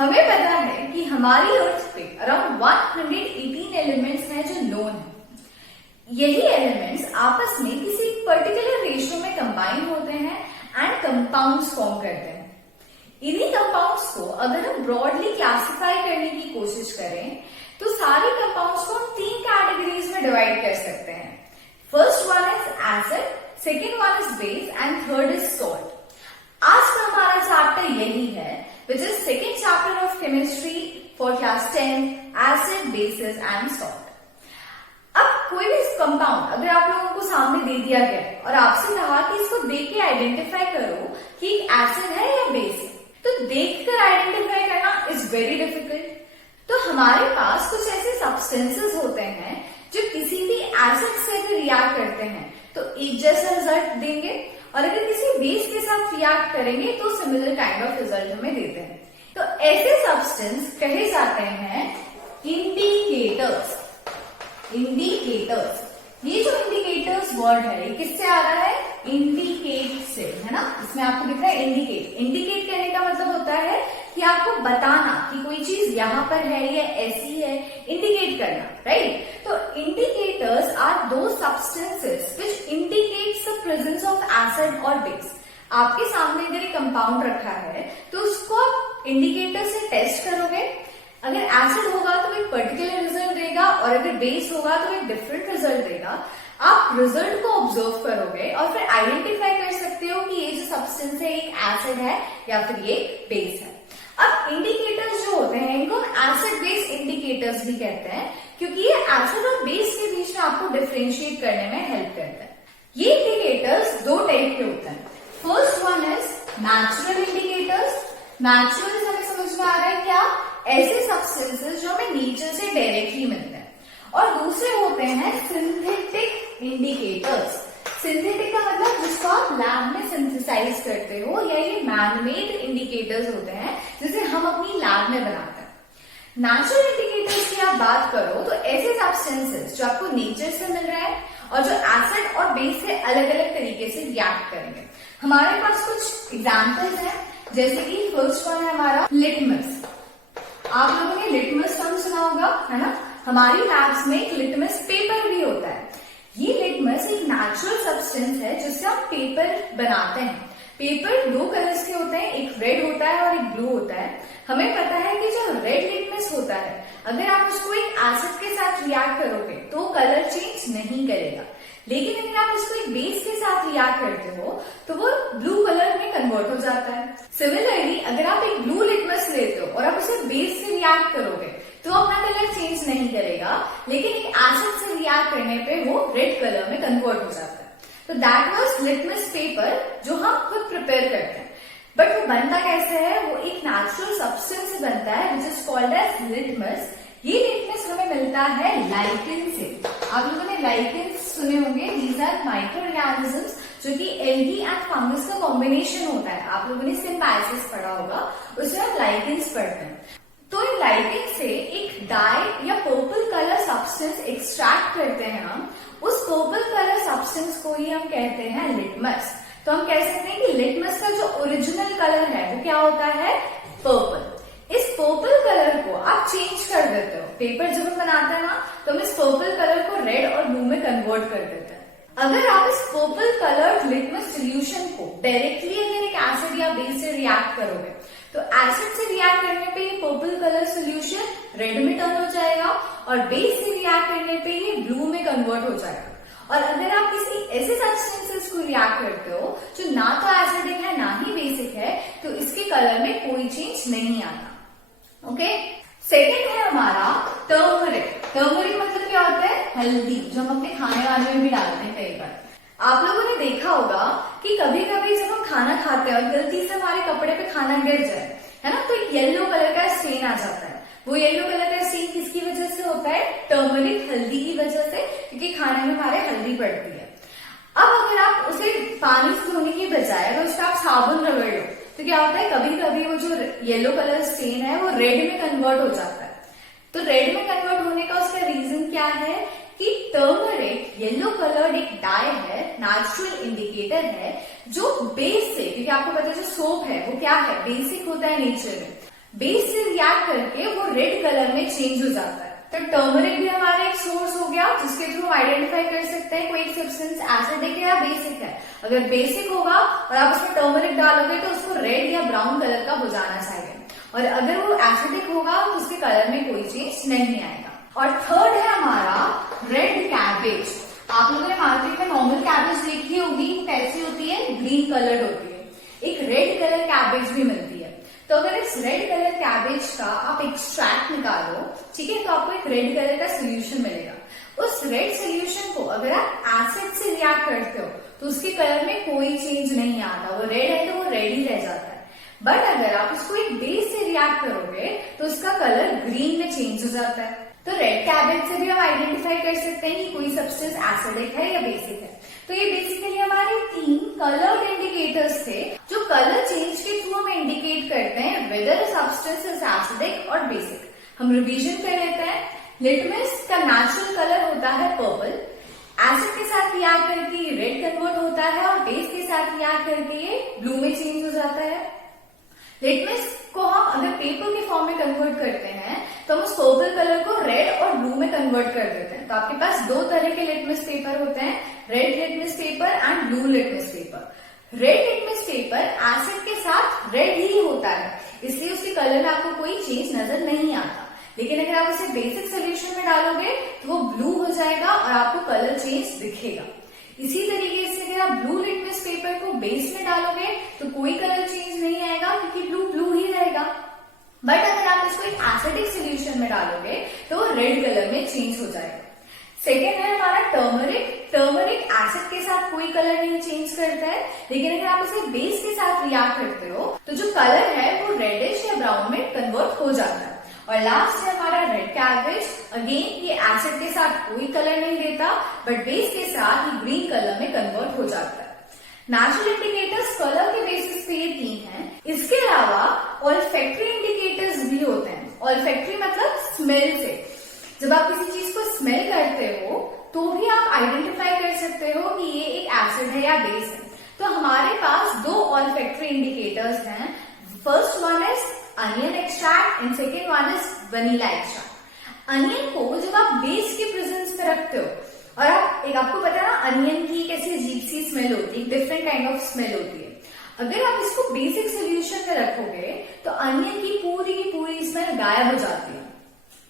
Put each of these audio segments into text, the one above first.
हमें पता है कि हमारी अर्थ पे अराउंड 118 एलिमेंट्स हैं जो नोन है। यही एलिमेंट्स आपस में किसी पर्टिकुलर रेशियो में कंबाइन होते हैं एंड कंपाउंड्स फॉर्म करते हैं। इन्हीं कंपाउंड्स को अगर हम ब्रॉडली क्लासिफाई करने की कोशिश करें तो सारे कंपाउंड्स को हम 3 कैटेगरीज में डिवाइड कर सकते हैं। First one is acid, second one is base and third is salt. आज का हमारा चैप्टर यही है, which is second chapter of chemistry for class 10, acid, bases and salt. अब कोई भी कंपाउंड अगर आप लोगों को सामने दे दिया गया और आपसे कहा कि इसको देख के आइडेंटिफाई करो कि एसिड है या बेस है, तो देखकर आइडेंटिफाई करना इज वेरी डिफिकल्ट। तो हमारे पास कुछ ऐसे सब्सटेंसेस होते हैं जो किसी भी एसिड से अगर रिएक्ट करते हैं तो एक जैसा रिजल्ट देंगे, और अगर किसी बेस के साथ रिएक्ट करेंगे तो सिमिलर काइंड ऑफ रिजल्ट हमें देते हैं। तो ऐसे सब्सटेंस कहे जाते हैं इंडिकेटर्स। इंडिकेटर्स, ये जो इंडिकेटर्स वर्ड है ये किससे आ रहा है? इंडिकेट से, है ना। इसमें आपको दिख रहा है इंडिकेट। इंडिकेट कहने का मतलब होता है कि आपको बताना कि कोई चीज यहाँ पर है या ऐसी है, इंडिकेट करना, राइट। तो इंडिकेटर्स आर दो substances which indicates the presence of acid और बेस। आपके सामने अगर एक कंपाउंड रखा है तो उसको आप इंडिकेटर से टेस्ट करोगे। अगर एसिड होगा तो एक पर्टिकुलर रिजल्ट देगा और अगर बेस होगा तो एक डिफरेंट रिजल्ट देगा। आप रिजल्ट को ऑब्जर्व करोगे और फिर आइडेंटिफाई कर सकते हो कि ये जो सब्सटेंस है एक एसिड है या फिर ये बेस है। अब इंडिकेटर्स जो होते हैं इनको एसिड बेस इंडिकेटर्स भी कहते हैं, क्योंकि ये एसिड और बेस के बीच में आपको डिफरेंशिएट करने में हेल्प करते हैं। ये इंडिकेटर्स दो टाइप के होते हैं। First one is natural indicators. Natural हमें समझ में आ रहा है क्या? ऐसे सब्सटेंसेस जो हमें नेचर से डायरेक्टली मिलते हैं। और दूसरे होते हैं सिंथेटिक इंडिकेटर्स। सिंथेटिक का मतलब जिसको आप लैब में सिंथेसाइज करते हो, या ये मैनमेड इंडिकेटर्स होते हैं जिसे हम अपनी लैब में बनाते हैं। नेचुरल इंडिकेटर्स की आप बात करो तो ऐसे सब्सटेंसेस जो आपको नेचर से मिल रहे हैं और जो एसिड और बेस से अलग अलग तरीके से रिएक्ट करेंगे। हमारे पास कुछ एग्जाम्पल्स हैं, जैसे कि फर्स्ट वन है हमारा लिटमस। आप लोगों ने लिटमस टर्म सुना होगा, है ना। हमारी लैब्स में एक लिटमस पेपर भी होता है। ये लिटमस एक नेचुरल सब्सटेंस है जिससे हम पेपर बनाते हैं। पेपर दो कलर्स के होते हैं, एक रेड होता है और एक ब्लू होता है। हमें पता है कि जो रेड लिटमस होता है अगर आप उसको एक एसिड के साथ रिएक्ट करोगे तो कलर चेंज नहीं करेगा, लेकिन अगर आप इसको एक बेस के साथ रिएक्ट करते हो तो वो ब्लू कलर में कन्वर्ट हो जाता है। सिमिलरली अगर आप एक ब्लू लिटमस लेते हो और आप उसे बेस से रिएक्ट करोगे तो अपना कलर चेंज नहीं करेगा, लेकिन एक एसिड से रिएक्ट करने पे वो रेड कलर में कन्वर्ट हो जाता है। तो दैट वाज लिटमस पेपर जो हम खुद प्रिपेयर करते हैं। बट वो बनता कैसे है? वो एक नेचुरल सब्सटेंस से बनता है which is called as litmus. ये लिटमस हमें मिलता है लाइकेन से। आप लोगों ने लाइकेन सुने होंगे। दीज आर माइक्रो ऑर्गेनिजम्स जो कि एल्गी एंड फंगस का कॉम्बिनेशन होता है। आप लोगों ने सिम्बायोसिस पढ़ा होगा, उसमें आप लाइकेन्स पढ़ते हैं। तो इन लाइकेन से एक डाई या पर्पल कलर सब्सटेंस एक्सट्रैक्ट करते हैं हम। उस पर्पल कलर सब्सटेंस को ही हम कहते हैं लिटमस। तो हम कह सकते हैं कि लिटमस का जो ओरिजिनल कलर है वो क्या होता है? पर्पल। इस पर्पल कलर को आप चेंज कर देते हो। पेपर जब हम बनाते हैं ना तो हम इस पर्पल कलर को रेड और ब्लू में कन्वर्ट कर देते हैं। अगर आप इस पर्पल कलर लिटमस सोल्यूशन को डायरेक्टली अगर एक एसिड या बेस से रिएक्ट करोगे तो एसिड से रिएक्ट करने पे ये पर्पल कलर सोल्यूशन रेड में टर्न हो जाएगा और बेस से रिएक्ट करने पे ये ब्लू में कन्वर्ट हो जाएगा। और अगर आप किसी ऐसे सब्सटेंसेस को रिएक्ट करते हो जो ना तो एसिडिक है ना ही बेसिक है तो इसके कलर में कोई चेंज नहीं आता। ओके, सेकेंड है हमारा टर्मरिक। टर्मरिक मतलब क्या होता है? हल्दी, जो हम अपने खाने वाने में भी डालते हैं कई बार। आप लोगों ने देखा होगा कि कभी कभी जब हम खाना खाते हैं और गलती से हमारे कपड़े पे खाना गिर जाए, है ना, तो एक येलो कलर का स्टेन आ जाता है। वो येलो कलर का स्टेन किसकी वजह से होता है? टर्मरिक, हल्दी की वजह से, क्योंकि खाने में हमारे हल्दी पड़ती है। अब अगर आप उसे पानी से धोने की बजाय अगर उसका आप साबुन रगड़ लो तो क्या होता है? कभी कभी वो जो येलो कलर स्टेन है वो रेड में कन्वर्ट हो जाता है। तो रेड में कन्वर्ट होने का उसका रीजन क्या है कि टर्मरिक येलो कलर्ड एक डाई है, नेचुरल इंडिकेटर है जो बेस से, क्योंकि आपको पता है जो सोप है वो क्या है? बेसिक होता है नेचर में। बेस से रिएक्ट करके वो रेड कलर में चेंज हो जाता है। तो टर्मरिक भी हमारा एक सोर्स हो गया जिसके थ्रू हम आइडेंटिफाई कर सकते हैं कोई एक सब्सटेंस एसिडिक है या बेसिक है। अगर बेसिक होगा और आप उसमें टर्मरिक डालोगे तो उसको रेड या ब्राउन कलर का हो जाना चाहिए, और अगर वो एसिडिक होगा तो उसके कलर में कोई चेंज नहीं आएगा। और थर्ड है हमारा रेड कैबेज। आप लोगों ने मार्केट में नॉर्मल कैबेज देखी होगी, कैसी होती है, ग्रीन कलर्ड होती है। एक रेड कलर कैबेज भी मिलती है। तो अगर इस रेड कलर कैबेज का आप एक्सट्रैक्ट निकालो, ठीक है, तो आपको एक रेड कलर का सोल्यूशन मिलेगा। उस रेड सोल्यूशन को अगर आप एसिड से रिएक्ट करते हो तो उसके कलर में कोई चेंज नहीं आता, वो रेड है तो वो रेड ही रह जाता है। बट अगर आप इसको एक बेस से रिएक्ट करोगे तो उसका कलर ग्रीन में चेंज हो जाता है। तो रेड कैबेज से भी हम आइडेंटिफाई कर सकते हैं कि कोई सब्सटेंस एसिडिक है या बेसिक है। तो ये बेसिकली हमारे 3 कलर्ड इंडिकेटर्स थे जो कलर चेंज के थ्रू हमें इंडिकेट करते हैं वेदर सब्सटेंस इज एसिडिक और बेसिक। हम रिवीजन कर लेते हैं। लिटमस का नेचुरल कलर होता है पर्पल, एसिड के साथ रिएक्ट करके ये रेड कन्वर्ट होता है और बेस के साथ रिएक्ट करके ये ब्लू में चेंज हो जाता है। लिटमस को हम अगर पेपर के फॉर्म में कन्वर्ट करते हैं तो हम उस पर्पल कलर को रेड और ब्लू में कन्वर्ट कर देते हैं। तो आपके पास 2 तरह के लिटमस पेपर होते हैं, red litmus paper and blue litmus paper. Red litmus paper acid के साथ रेड ही होता है, इसलिए उसके कलर में आपको कोई चेंज नजर नहीं आता। लेकिन अगर आप उसे बेसिक सोल्यूशन में डालोगे तो वो ब्लू हो जाएगा और आपको कलर चेंज दिखेगा। इसी तरीके से अगर आप ब्लू लिटमस पेपर को बेस में डालोगे तो कोई कलर चेंज नहीं आएगा क्योंकि ब्लू ब्लू ही रहेगा। बट अगर आप इसको एक एसिडिक सोल्यूशन में डालोगे तो वो रेड कलर में चेंज हो जाएगा। सेकेंड है हमारा टर्मरिक। टर्मरिक एसिड के साथ कोई कलर नहीं चेंज करता है, लेकिन अगर आप इसे बेस के साथ रिएक्ट करते हो तो जो कलर है वो रेडिश या ब्राउन में कन्वर्ट हो जाता है। और लास्ट है हमारा रेड कैबेज। अगेन ये एसिड के साथ कोई कलर नहीं देता बट बेस के साथ ये ग्रीन कलर में कन्वर्ट हो जाता है। नेचुरल इंडिकेटर्स कलर के बेसिस पे ये 3 हैं। इसके अलावा ऑल्फैक्टरी इंडिकेटर्स भी होते हैं। ऑल्फैक्टरी मतलब स्मेल से। जब आप किसी चीज को स्मेल करते हो तो भी आप आइडेंटिफाई कर सकते हो कि ये एक एसिड है या बेस है। तो हमारे पास 2 ऑल्फैक्टरी इंडिकेटर्स हैं। First one is onion extract and second one is vanilla extract. Onion को जब आप बेस के प्रेजेंस में रखते हो और आपको पता है ना अनियन की कैसी अजीब सी स्मेल होती है, डिफरेंट काइंड ऑफ स्मेल होती है। अगर आप इसको बेसिक सोल्यूशन में रखोगे तो अनियन की पूरी स्मेल गायब हो जाती है,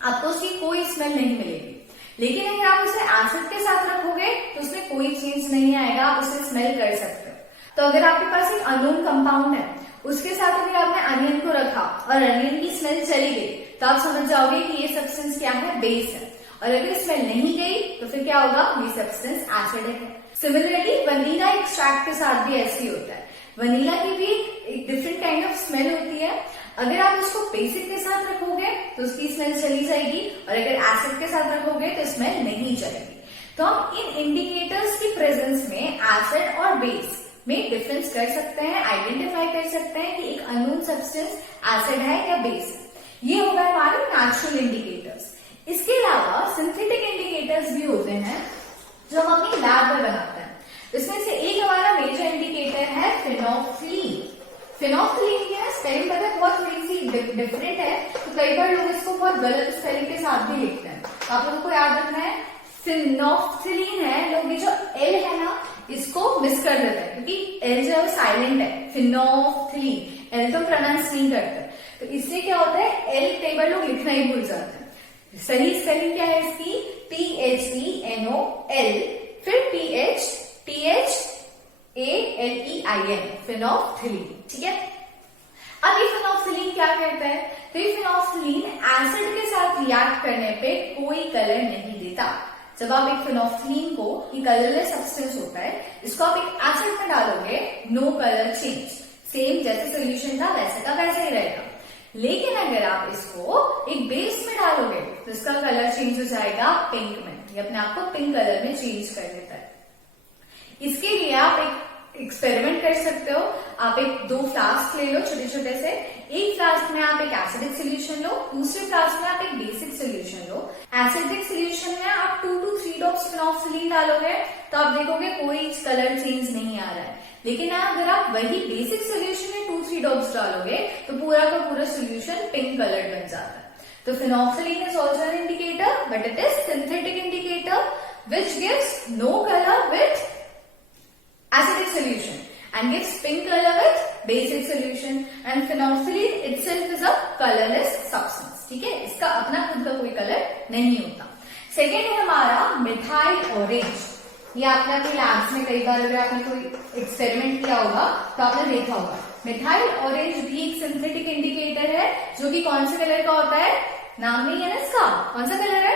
आपको उसकी कोई स्मेल नहीं मिलेगी। लेकिन अगर आप उसे एसिड के साथ रखोगे तो उसमें कोई चेंज नहीं आएगा, आप उसे स्मेल कर सकते हो। तो अगर आपके पास एक अननोन कंपाउंड है उसके साथ अगर आपने अनियन को रखा और अनियन की स्मेल चली गई तो आप समझ जाओगे कि ये सब्सटेंस क्या है, बेस है। और अगर स्मेल नहीं गई तो फिर क्या होगा, ये सब्सटेंस एसिडिक है। सिमिलरली वनीला एक्सट्रैक्ट के साथ भी ऐसे ही होता है। वनीला की भी एक डिफरेंट काइंड ऑफ स्मेल होती है। अगर आप उसको बेसिक के साथ रखोगे तो उसकी स्मेल चली जाएगी और अगर एसिड के साथ रखोगे तो स्मेल नहीं चलेगी। तो हम इन इंडिकेटर्स की प्रेजेंस में एसिड और बेस में डिफरेंस कर सकते हैं, आइडेंटिफाई कर सकते हैं कि एक अननोन सब्सटेंस एसिड है या बेस है। ये होगा हमारे नेचुरल इंडिकेटर्स। इसके अलावा सिंथेटिक इंडिकेटर्स भी होते हैं जो हम अपनी लैब में बनाते हैं। इसमें से एक हमारा मेजर इंडिकेटर है फेनोल्फथलीन। फेनोल्फथलीन की स्पेलिंग पता है बहुत थोड़ी सी डिफरेंट है, तो कई बार लोग इसको बहुत गलत स्पेलिंग के साथ भी लिखते हैं। तो आप लोगों को याद रखना है फेनोल्फथलीन है। लोग ये जो एल है ना इसको मिस कर देते हैं क्योंकि एल जो है साइलेंट है। फेनोल्फथलीन एल तो प्रोनाउंस नहीं करते, तो इससे क्या होता है एल कई बार लोग लिखना ही भूल जाते हैं। सही स्पेलिंग क्या है इसकी, PHENOL फिर PHTHALEIN, फेनोल्फथलीन। ठीक है, अब ये फेनोल्फथलीन क्या करता है, तो ये फेनोल्फथलीन एसिड के साथ रिएक्ट करने पे कोई कलर नहीं देता। जब आप एक फेनोल्फथलीन को, ये कलरलेस सब्सटेंस होता है, इसको आप एक एसिड में डालोगे नो कलर चेंज, सेम जैसे सोल्यूशन था वैसे का वैसे ही रहेगा। लेकिन अगर आप इसको एक बेस में डालोगे तो इसका कलर चेंज हो जाएगा पिंक में। ये अपने आप को पिंक कलर में चेंज कर देता है। इसके लिए आप एक एक्सपेरिमेंट कर सकते हो। आप एक 2 फ्लास्क ले लो छोटे छोटे से। एक फ्लास्क में आप एक एसिडिक सोल्यूशन लो, दूसरे फ्लास्क में आप एक बेसिक सोल्यूशन लो। एसिडिक सोल्यूशन में आप 2 to 3 ड्रॉप्स फेनोल्फथलीन डालोगे तो आप देखोगे कोई कलर चेंज नहीं आ रहा है। लेकिन अगर आप वही बेसिक सोल्यूशन में 2-3 ड्रॉप्स डालोगे तो पूरा का पूरा सोल्यूशन पिंक कलर बन जाता है। तो phenolphthalein is also an indicator, but it is synthetic indicator which gives no color with acidic solution and gives pink color with basic solution, and phenolphthalein itself is a colorless substance। ठीक है, इसका अपना खुद का कोई colour नहीं होता। Second है हमारा मिथाइल ऑरेंज। ये आपने अपने लैब्स में कई बार अगर आपने कोई एक्सपेरिमेंट किया होगा तो आपने देखा होगा। मिथाइल ऑरेंज भी एक सिंथेटिक इंडिकेटर है जो कि कौन से कलर का होता है, नाम नहीं है ना इसका, कौन सा कलर है,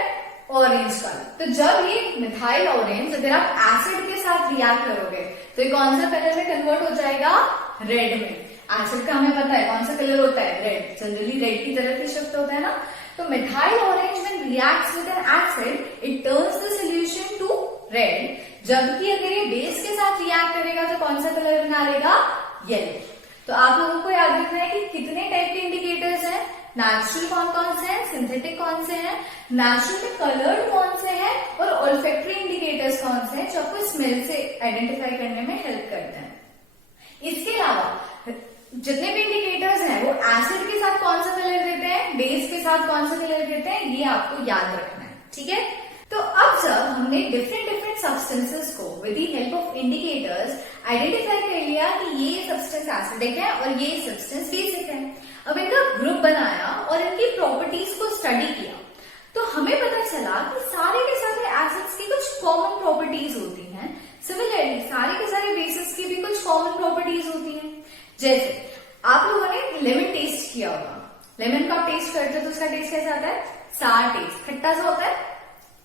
ऑरेंज कलर। तो जब ये मिथाइल ऑरेंज अगर आप एसिड के साथ रिएक्ट करोगे तो ये कौन सा कलर में कन्वर्ट हो जाएगा, रेड में। एसिड का हमें पता है कौन सा कलर होता है, रेड, जनरली रेड की तरफ ही शिफ्ट होता है ना। तो methyl orange when reacts with an acid it turns the solution to red, जबकि अगर ये बेस के साथ रिएक्ट करेगा तो कौन सा कलर बना लेगा, येलो। तो आप लोगों को याद रखना है कि कितने टाइप के इंडिकेटर्स हैं, नेचुरल कौन कौन से हैं, सिंथेटिक कौन से हैं, नेचुरल में कलर्ड कौन से हैं, और ऑल्फैक्टरी इंडिकेटर्स कौन से हैं जो आपको स्मेल से आइडेंटिफाई करने में हेल्प करते हैं। इसके अलावा जितने भी इंडिकेटर्स हैं वो एसिड के साथ कौन सा कलर देते हैं, बेस के साथ कौन सा कलर देते हैं, ये आपको याद रखना है। ठीक है, तो अब जब हमने डिफरेंट सब्सटेंसेस को with the help of indicators identify कर लिया कि ये सब्सटेंस एसिडिक है और ये सब्सटेंस बेसिक है, अब इनका ग्रुप बनाया और इनकी प्रॉपर्टीज को स्टडी किया, तो हमें पता चला कि सारे के सारे एसिड्स की कुछ कॉमन प्रॉपर्टीज होती हैं। सिमिलरली सारे के सारे बेसिस की भी कुछ कॉमन प्रॉपर्टीज होती हैं। जैसे आप लोगों ने लेमन टेस्ट किया होगा, लेमन का टेस्ट करते हो तो उसका टेस्ट कैसा आता है, सार टेस्ट, खट्टा सा होता है।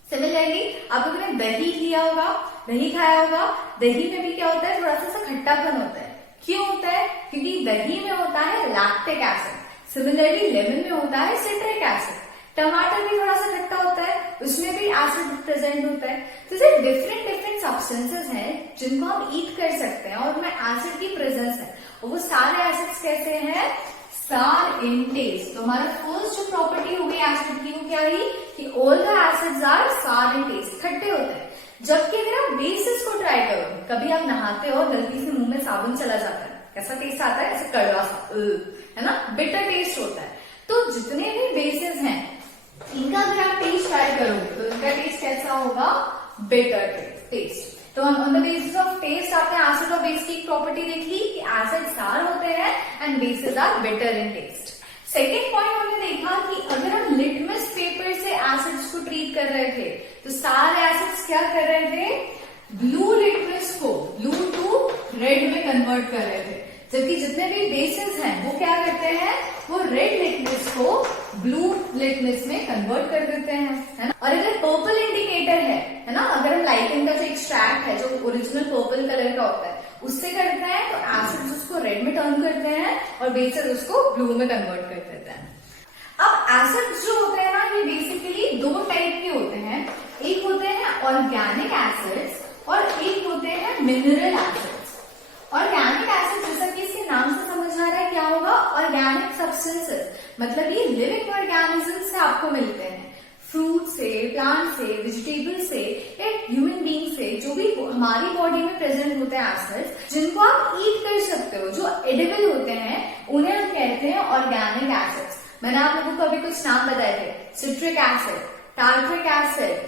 सिमिलरली आप लोगों ने दही लिया होगा, दही खाया होगा, दही में भी क्या होता है, थोड़ा सा खट्टापन होता है। क्यों होता है, क्योंकि दही में होता है लैक्टिक एसिड, सिमिलरली लेमन में होता है सिट्रिक एसिड, टमाटर भी थोड़ा सा खट्टा होता है, उसमें भी एसिड प्रेजेंट होता है। तो सिर्फ डिफरेंट सब्सटेंसेस हैं जिनको हम ईट कर सकते हैं और उनमें एसिड की प्रेजेंस है, और वो सारे एसिड्स कैसे हैं, सार इन टेस्ट। तो हमारा फर्स्ट जो प्रॉपर्टी हो गई एसिड की वो क्या रही कि ऑल द एसिड्स आर सार इन टेस्ट, खट्टे होते हैं। जबकि अगर आप बेसिस को ट्राई करो, कभी आप नहाते हो गलती से मुंह में साबुन चला जाता है, कैसा टेस्ट आता है, ऐसे कड़वा सा, है ना, बिटर टेस्ट होता है। तो जितने भी बेसिस हैं इनका अगर आप टेस्ट ट्राई करोगे तो इनका टेस्ट कैसा होगा, बिटर टेस्ट। तो on the basis of taste आपने एसिड और बेस की एक प्रॉपर्टी देख ली कि एसिड सार होते हैं and bases are bitter in taste. Second point हमने देखा कि अगर हम लिटमस पेपर से एसिड्स को ट्रीट कर रहे थे तो सारे एसिड्स क्या कर रहे थे, ब्लू लिटमस को ब्लू टू रेड में कन्वर्ट कर रहे थे, जबकि जितने भी बेसिस हैं वो क्या करते हैं, वो रेड लिटमस को ब्लू लिटमस में कन्वर्ट कर देते हैं, है ना। और अगर पर्पल इंडिकेटर है ना, अगर हम लाइकेन का जो एक्सट्रैक्ट है जो ओरिजिनल पर्पल कलर का होता है उससे करते हैं तो एसिड्स उसको रेड में टर्न करते हैं और बेसिस उसको ब्लू में कन्वर्ट कर देते हैं। अब एसिड्स जो होते हैं ना ये बेसिकली दो टाइप के होते हैं, एक होते हैं ऑर्गेनिक एसिड्स और एक होते हैं मिनरल एसिड्स। ऑर्गेनिक एसिड जैसा कि इसके नाम से समझ आ रहा है क्या होगा, ऑर्गेनिक सब्सटेंसेस, मतलब ये लिविंग ऑर्गेनिज्म से आपको मिलते हैं, फ्रूट से, प्लांट से, वेजिटेबल से या ह्यूमन बीइंग से, जो भी हमारी बॉडी में प्रेजेंट होते हैं एसिड्स जिनको आप ईट कर सकते हो, जो एडिबल होते हैं, उन्हें हम कहते हैं ऑर्गेनिक एसिड्स। मैंने आप लोगों को अभी कुछ नाम बताए थे, citric acid, tartaric acid,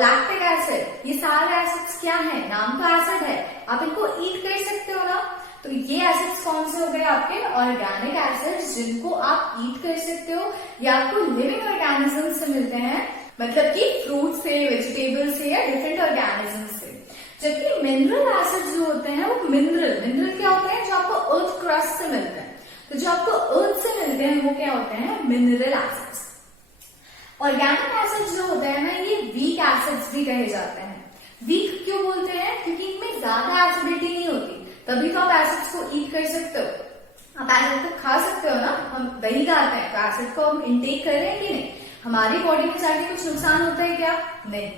lactic acid, ये सारे एसिड्स क्या है, नाम तो एसिड है, आप इनको ईट कर सकते हो ना। तो ये एसिड्स कौन से हो गए आपके, ऑर्गेनिक एसिड्स, जिनको आप ईट कर सकते हो या आपको लिविंग ऑर्गेनिज्म से मिलते हैं, मतलब कि फ्रूट से, वेजिटेबल से या डिफरेंट ऑर्गेनिज्म से। जबकि मिनरल एसिड्स जो होते हैं वो मिनरल क्या होते हैं, जो आपको अर्थ क्रस्ट से मिलते हैं। तो जो आपको अर्थ से मिलते हैं वो क्या होते हैं, मिनरल एसिड्स। ऑर्गेनिक एसिड्स जो होते हैं ना ये वीक एसिड्स भी कहे जाते हैं। वीक क्यों बोलते हैं, क्योंकि इनमें ज्यादा एसिडिटी नहीं होती, तभी तो आप एसिड्स को ईट कर सकते हो। आप एसिड तो खा सकते हो ना, हम दही खाते हैं तो एसिड को हम इंटेक कर रहे हैं कि नहीं, हमारी बॉडी में जाके कुछ नुकसान होता है क्या, नहीं।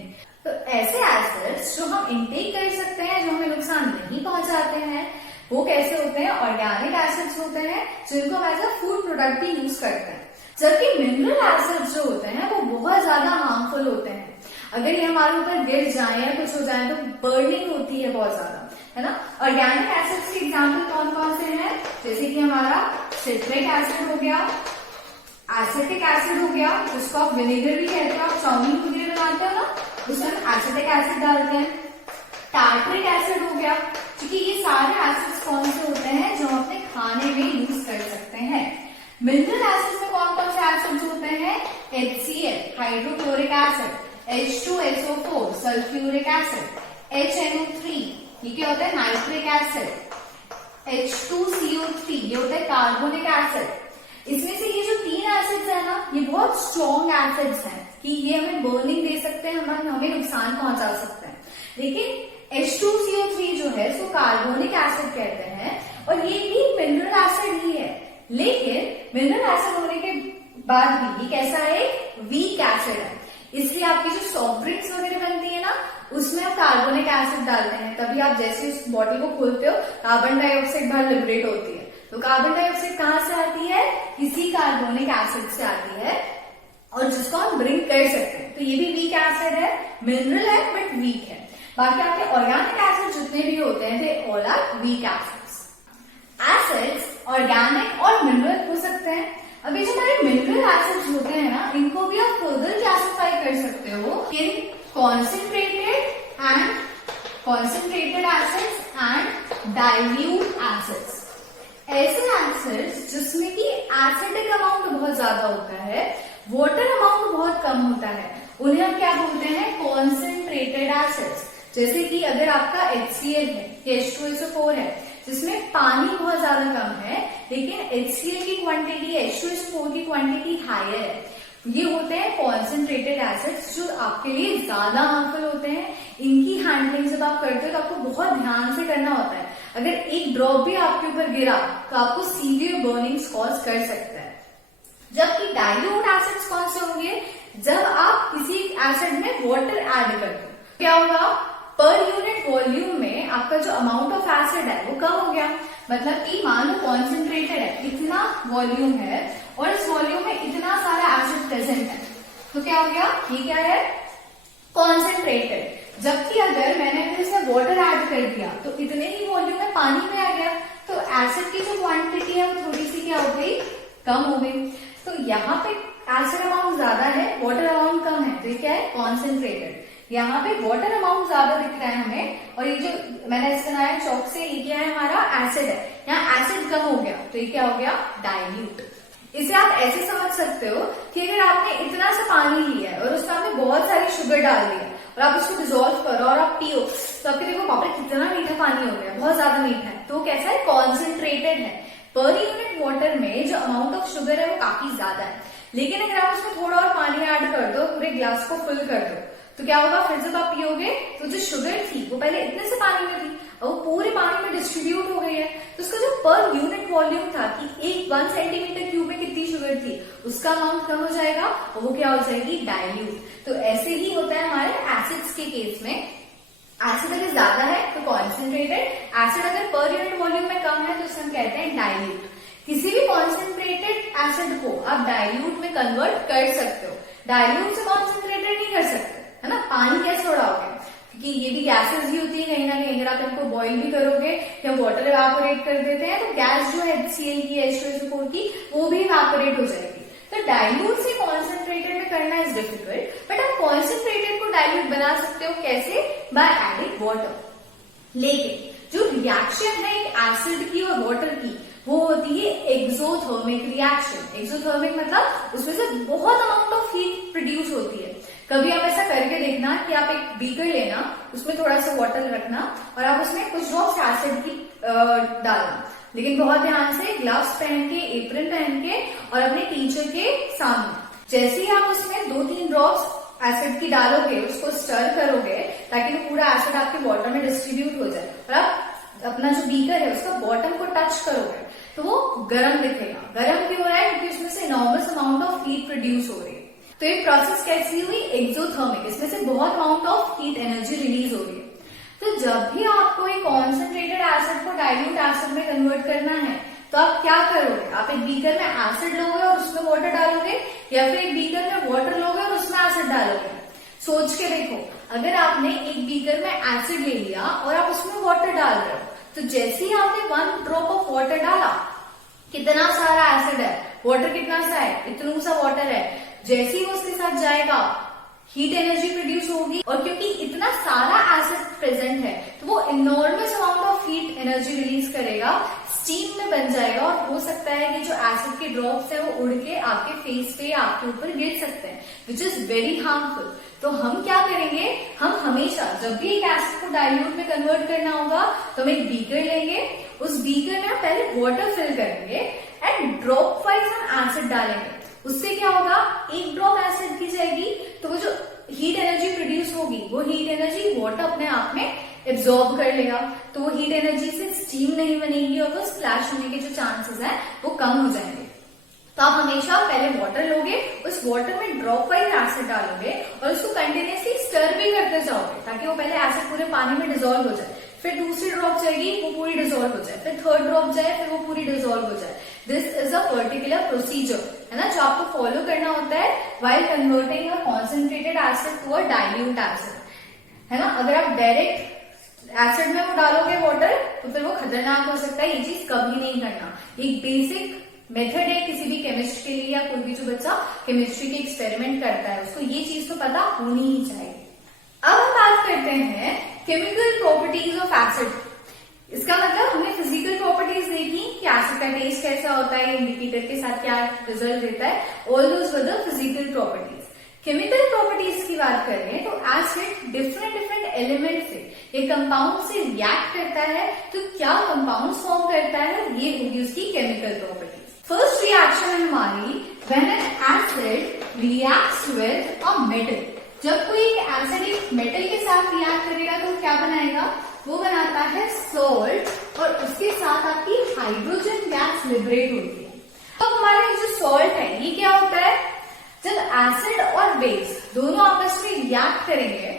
तो ऐसे एसिड्स जो हम इंटेक कर सकते हैं, जो हमें नुकसान नहीं पहुंचाते हैं, वो कैसे होते हैं, ऑर्गेनिक एसिड्स होते हैं, जिनको हम एज अ फूड प्रोडक्ट भी यूज करते हैं। जबकि मिनरल एसिड्स जो होते हैं वो बहुत ज्यादा हार्मफुल होते हैं, अगर ये हमारे ऊपर गिर जाए या कुछ हो जाए तो बर्निंग होती है बहुत ज्यादा, है ना। ऑर्गेनिक एसिड्स के एग्जाम्पल कौन कौन से हैं, जैसे कि हमारा सिट्रिक एसिड हो गया, एसिटिक एसिड हो गया, जिसको आप विनेगर भी कहते हो, आप चाउमीन वगैरह बनाते हो ना, उसमें हम एसिटिक एसिड डालते हैं। टार्ट्रिक एसिड हो गया, क्योंकि ये सारे एसिड्स कौन से होते हैं जो हम अपने खाने में यूज कर सकते हैं। मिनरल एसिड्स में कौन कौन से एसिड्स होते हैं, HCl hydrochloric acid, H2SO4 sulphuric acid, HNO3 ये क्या होता है नाइट्रिक एसिड, H2CO3 ये होता है कार्बोनिक एसिड। इसमें से ये जो 3 एसिड्स है ना, ये बहुत स्ट्रॉन्ग एसिड्स हैं कि ये हमें बर्निंग दे सकते हैं, हमें नुकसान पहुंचा सकते हैं। लेकिन H2CO3 जो है इसको कार्बोनिक एसिड कहते हैं और ये भी मिनरल एसिड ही है, लेकिन मिनरल एसिड होने के बाद भी ये कैसा है, वीक एसिड है। इसलिए आपकी जो सॉफ्ट ड्रिंक्स वगैरह बनती है ना, उसमें आप कार्बोनिक एसिड डालते हैं, तभी आप जैसे उस बॉटल को खोलते हो कार्बन डाइऑक्साइड बाहर लिबरेट होती है। तो कार्बन डाइऑक्साइड कहां से आती है, किसी कार्बोनिक एसिड से आती है और जिसको हम ड्रिंक कर सकते हैं। तो ये भी वीक एसिड है, मिनरल है बट वीक है। बाकी आपके ऑर्गेनिक एसिड जितने भी होते हैं they all are weak acids. Acids organic और मिनरल हो सकते हैं। अभी जो हमारे मिनरल एसिड्स होते हैं ना, इनको भी आप फर्दर क्लासिफाई कर सकते हो इन concentrated acids and dilute acids। ऐसे एसिड्स जिसमें कि एसिडिक अमाउंट बहुत ज्यादा होता है, वाटर अमाउंट बहुत कम होता है, उन्हें हम क्या बोलते हैं, कॉन्सेंट्रेटेड एसिड्स। जैसे कि अगर आपका HCl है, H2SO4 है, जिसमें पानी बहुत ज्यादा कम है लेकिन HCl की क्वांटिटी, H2SO4 की क्वांटिटी हायर है, ये होते हैं कॉन्सेंट्रेटेड एसिड्स जो आपके लिए ज्यादा हार्मफुल होते हैं। इनकी हैंडलिंग जब आप करते हो तो आपको बहुत ध्यान से करना होता है। अगर एक ड्रॉप भी आपके ऊपर गिरा तो आपको सीवियर बर्निंग कॉज कर सकता है। जबकि डाइल्यूट एसिड्स कौन से होंगे, जब आप किसी एसिड में वाटर ऐड करते हो, क्या होगा, पर यूनिट वॉल्यूम में आपका जो अमाउंट ऑफ एसिड है वो कम हो गया। मतलब कि मान लो कॉन्सेंट्रेटेड है, इतना वॉल्यूम है और इस वॉल्यूम में इतना सारा एसिड प्रेजेंट है, तो क्या हो गया, ये क्या है, कॉन्सेंट्रेटेड। जबकि अगर मैंने इसमें वाटर ऐड कर दिया तो इतने ही वॉल्यूम में पानी में आ गया, तो एसिड की जो क्वांटिटी है वो थोड़ी सी क्या हो गई, कम हो गई। तो यहाँ पे एसिड अमाउंट ज्यादा है, वाटर अमाउंट कम है, तो ये क्या है, कॉन्सेंट्रेटेड। यहाँ पे वाटर अमाउंट ज्यादा दिख रहा है हमें, और ये जो मैंने इस बनाया चौक से, ये क्या है, हमारा एसिड है। यहाँ एसिड कम हो गया तो ये क्या हो गया, डाइल्यूट। इसे आप ऐसे समझ सकते हो कि अगर आपने इतना सा पानी लिया है और उसमें आपने बहुत सारी शुगर डाल दी है और आप उसको डिजोल्व करो और आप पियो, तो आपके देखो बाप रे कितना मीठा पानी हो गया, बहुत ज्यादा मीठा है। तो कैसा है, कॉन्सेंट्रेटेड है। पर यूनिट वाटर में जो अमाउंट ऑफ शुगर है वो काफी ज्यादा है, लेकिन अगर आप उसमें थोड़ा और पानी ऐड कर दो, पूरे ग्लास को फुल कर दो, तो क्या होगा, फिर जब आप पियोगे तो जो शुगर थी वो पहले इतने से पानी में थी, अब वो पूरे पानी में डिस्ट्रीब्यूट हो गई है, तो उसका जो पर यूनिट वॉल्यूम था कि 1 सेंटीमीटर क्यूब में कितनी शुगर थी, उसका अमाउंट कम हो जाएगा और वो क्या हो जाएगी, डाइल्यूट। तो ऐसे ही होता है हमारे एसिड्स के केस में। एसिड अगर ज्यादा है तो कॉन्सेंट्रेटेड, एसिड अगर पर यूनिट वॉल्यूम में कम है तो उसे हम कहते हैं डाइल्यूट। किसी भी कॉन्सेंट्रेटेड एसिड को आप डाइल्यूट में कन्वर्ट कर सकते हो, डाइल्यूट से कॉन्सेंट्रेटेड नहीं कर सकते, है ना। पानी कैसे उड़ाओगे, क्योंकि ये भी गैसेस ही होती है कहीं ना कहीं। अगर आप इनको बॉईल भी करोगे या वाटर इवेपोरेट कर देते हैं तो गैस जो है HCl की, H2SO4 की, वो भी इवेपोरेट हो जाएगी। तो डाइल्यूट से कॉन्सेंट्रेटेड में करना इज डिफिकल्ट, बट आप कॉन्सेंट्रेटेड को डाइल्यूट बना सकते हो, कैसे, बाय एडिंग वाटर। लेकिन जो रिएक्शन है एक एसिड की और वाटर की, वो होती है एक्सोथर्मिक रिएक्शन। एक्सोथर्मिक मतलब उसमें से बहुत अमाउंट ऑफ हीट प्रोड्यूस होती है। कभी आप ऐसा करके देखना कि आप एक बीकर लेना, उसमें थोड़ा सा वाटर रखना और आप उसमें कुछ ड्रॉप्स एसिड की डालना, लेकिन बहुत ध्यान से ग्लव्स पहन के, एप्रन पहन के और अपने टीचर के सामने। जैसे ही आप उसमें 2-3 ड्रॉप्स एसिड की डालोगे, उसको स्टर करोगे ताकि वो पूरा एसिड आपके वाटर में डिस्ट्रीब्यूट हो जाए, और आप अपना जो बीकर है उसका बॉटम को टच करोगे तो वो गर्म दिखेगा। गर्म क्यों हो रहा है, क्योंकि उसमें से enormous amount of heat produce हो रही है। तो ये प्रोसेस कैसी हुई, एक्सोथर्मिक, इसमें से बहुत amount of heat energy release हो रही है। तो जब भी आपको एक कॉन्सेंट्रेटेड एसिड को डाइल्यूट एसिड में कन्वर्ट करना है तो आप क्या करोगे, आप एक बीकर में एसिड लोगे और उसमें वाटर डालोगे, या फिर एक बीकर में वाटर लोगे और उसमें एसिड डालोगे। सोच के देखो, अगर आपने एक बीकर में एसिड ले लिया और आप उसमें वाटर डाल रहे हो, तो जैसे ही आपने 1 ड्रॉप ऑफ वाटर डाला, कितना सारा एसिड है, वाटर कितना सा है, इतना सा वाटर है, जैसे ही वो उसके साथ जाएगा हीट एनर्जी प्रोड्यूस होगी, और क्योंकि इतना सारा एसिड प्रेजेंट है तो वो enormous amount of heat energy release करेगा, स्टीम में बन जाएगा, और हो सकता है कि जो एसिड के ड्रॉप्स है वो उड़ के आपके फेस पे आपके ऊपर गिर सकते हैं, विच इज वेरी हार्मफुल। तो हम क्या करेंगे, हम हमेशा जब भी एक एसिड को डाइल्यूट में कन्वर्ट करना होगा तो हम एक बीकर लेंगे, उस बीकर में पहले वाटर फिल करेंगे एंड ड्रॉप वाइज हम एसिड डालेंगे। उससे क्या होगा, एक ड्रॉप एसिड की जाएगी तो वो जो हीट एनर्जी प्रोड्यूस होगी वो हीट एनर्जी वाटर अपने आप में एब्जॉर्ब कर लेगा, तो वो हीट एनर्जी से स्टीम नहीं बनेगी और वो स्प्लैश होने के जो चांसेस हैं वो कम हो जाएंगे। तो आप हमेशा पहले वाटर लोगे, उस वाटर में ड्रॉप वाइज एसिड डालोगे और उसको कंटिन्यूसली स्टर भी करते जाओगे ताकि वो पहले एसिड पूरे पानी में डिसॉल्व हो जाए, फिर दूसरी ड्रॉप जाएगी वो पूरी डिसॉल्व हो जाए, फिर थर्ड ड्रॉप जाए फिर वो पूरी डिसॉल्व हो जाए। This is a particular procedure, है ना, जो आपको फॉलो करना होता है while converting a concentrated acid to a dilute acid, है ना। अगर आप डायरेक्ट एसिड में वो डालोगे वाटर तो फिर वो खतरनाक हो सकता है, ये चीज कभी नहीं करना। एक बेसिक मेथड है किसी भी केमिस्ट के लिए, या कोई भी जो बच्चा केमिस्ट्री के एक्सपेरिमेंट करता है उसको ये चीज तो पता होनी ही चाहिए। अब हम बात करते हैं केमिकल प्रॉपर्टीज ऑफ एसिड। इसका मतलब हमने फिजिकल प्रॉपर्टीज देखी कि एसिड का टेस्ट कैसा होता है, इंडिकेटर के साथ क्या रिजल्ट देता है, all those were the physical properties. Chemical properties की बात करें तो एसिड डिफरेंट एलिमेंट से ये कंपाउंड से रिएक्ट करता है, तो क्या कंपाउंड फॉर्म करता है, ये होगी उसकी केमिकल प्रॉपर्टीज। फर्स्ट रिएक्शन है हमारी when an acid reacts with a metal. जब कोई एसिड एक मेटल के साथ रिएक्ट करेगा तो क्या बनाएगा, वो बनाता है सॉल्ट, और उसके साथ आपकी हाइड्रोजन गैस लिबरेट होती है। तो हमारा जो सॉल्ट है ये क्या होता है, जब एसिड और बेस दोनों आपस में रिएक्ट करेंगे,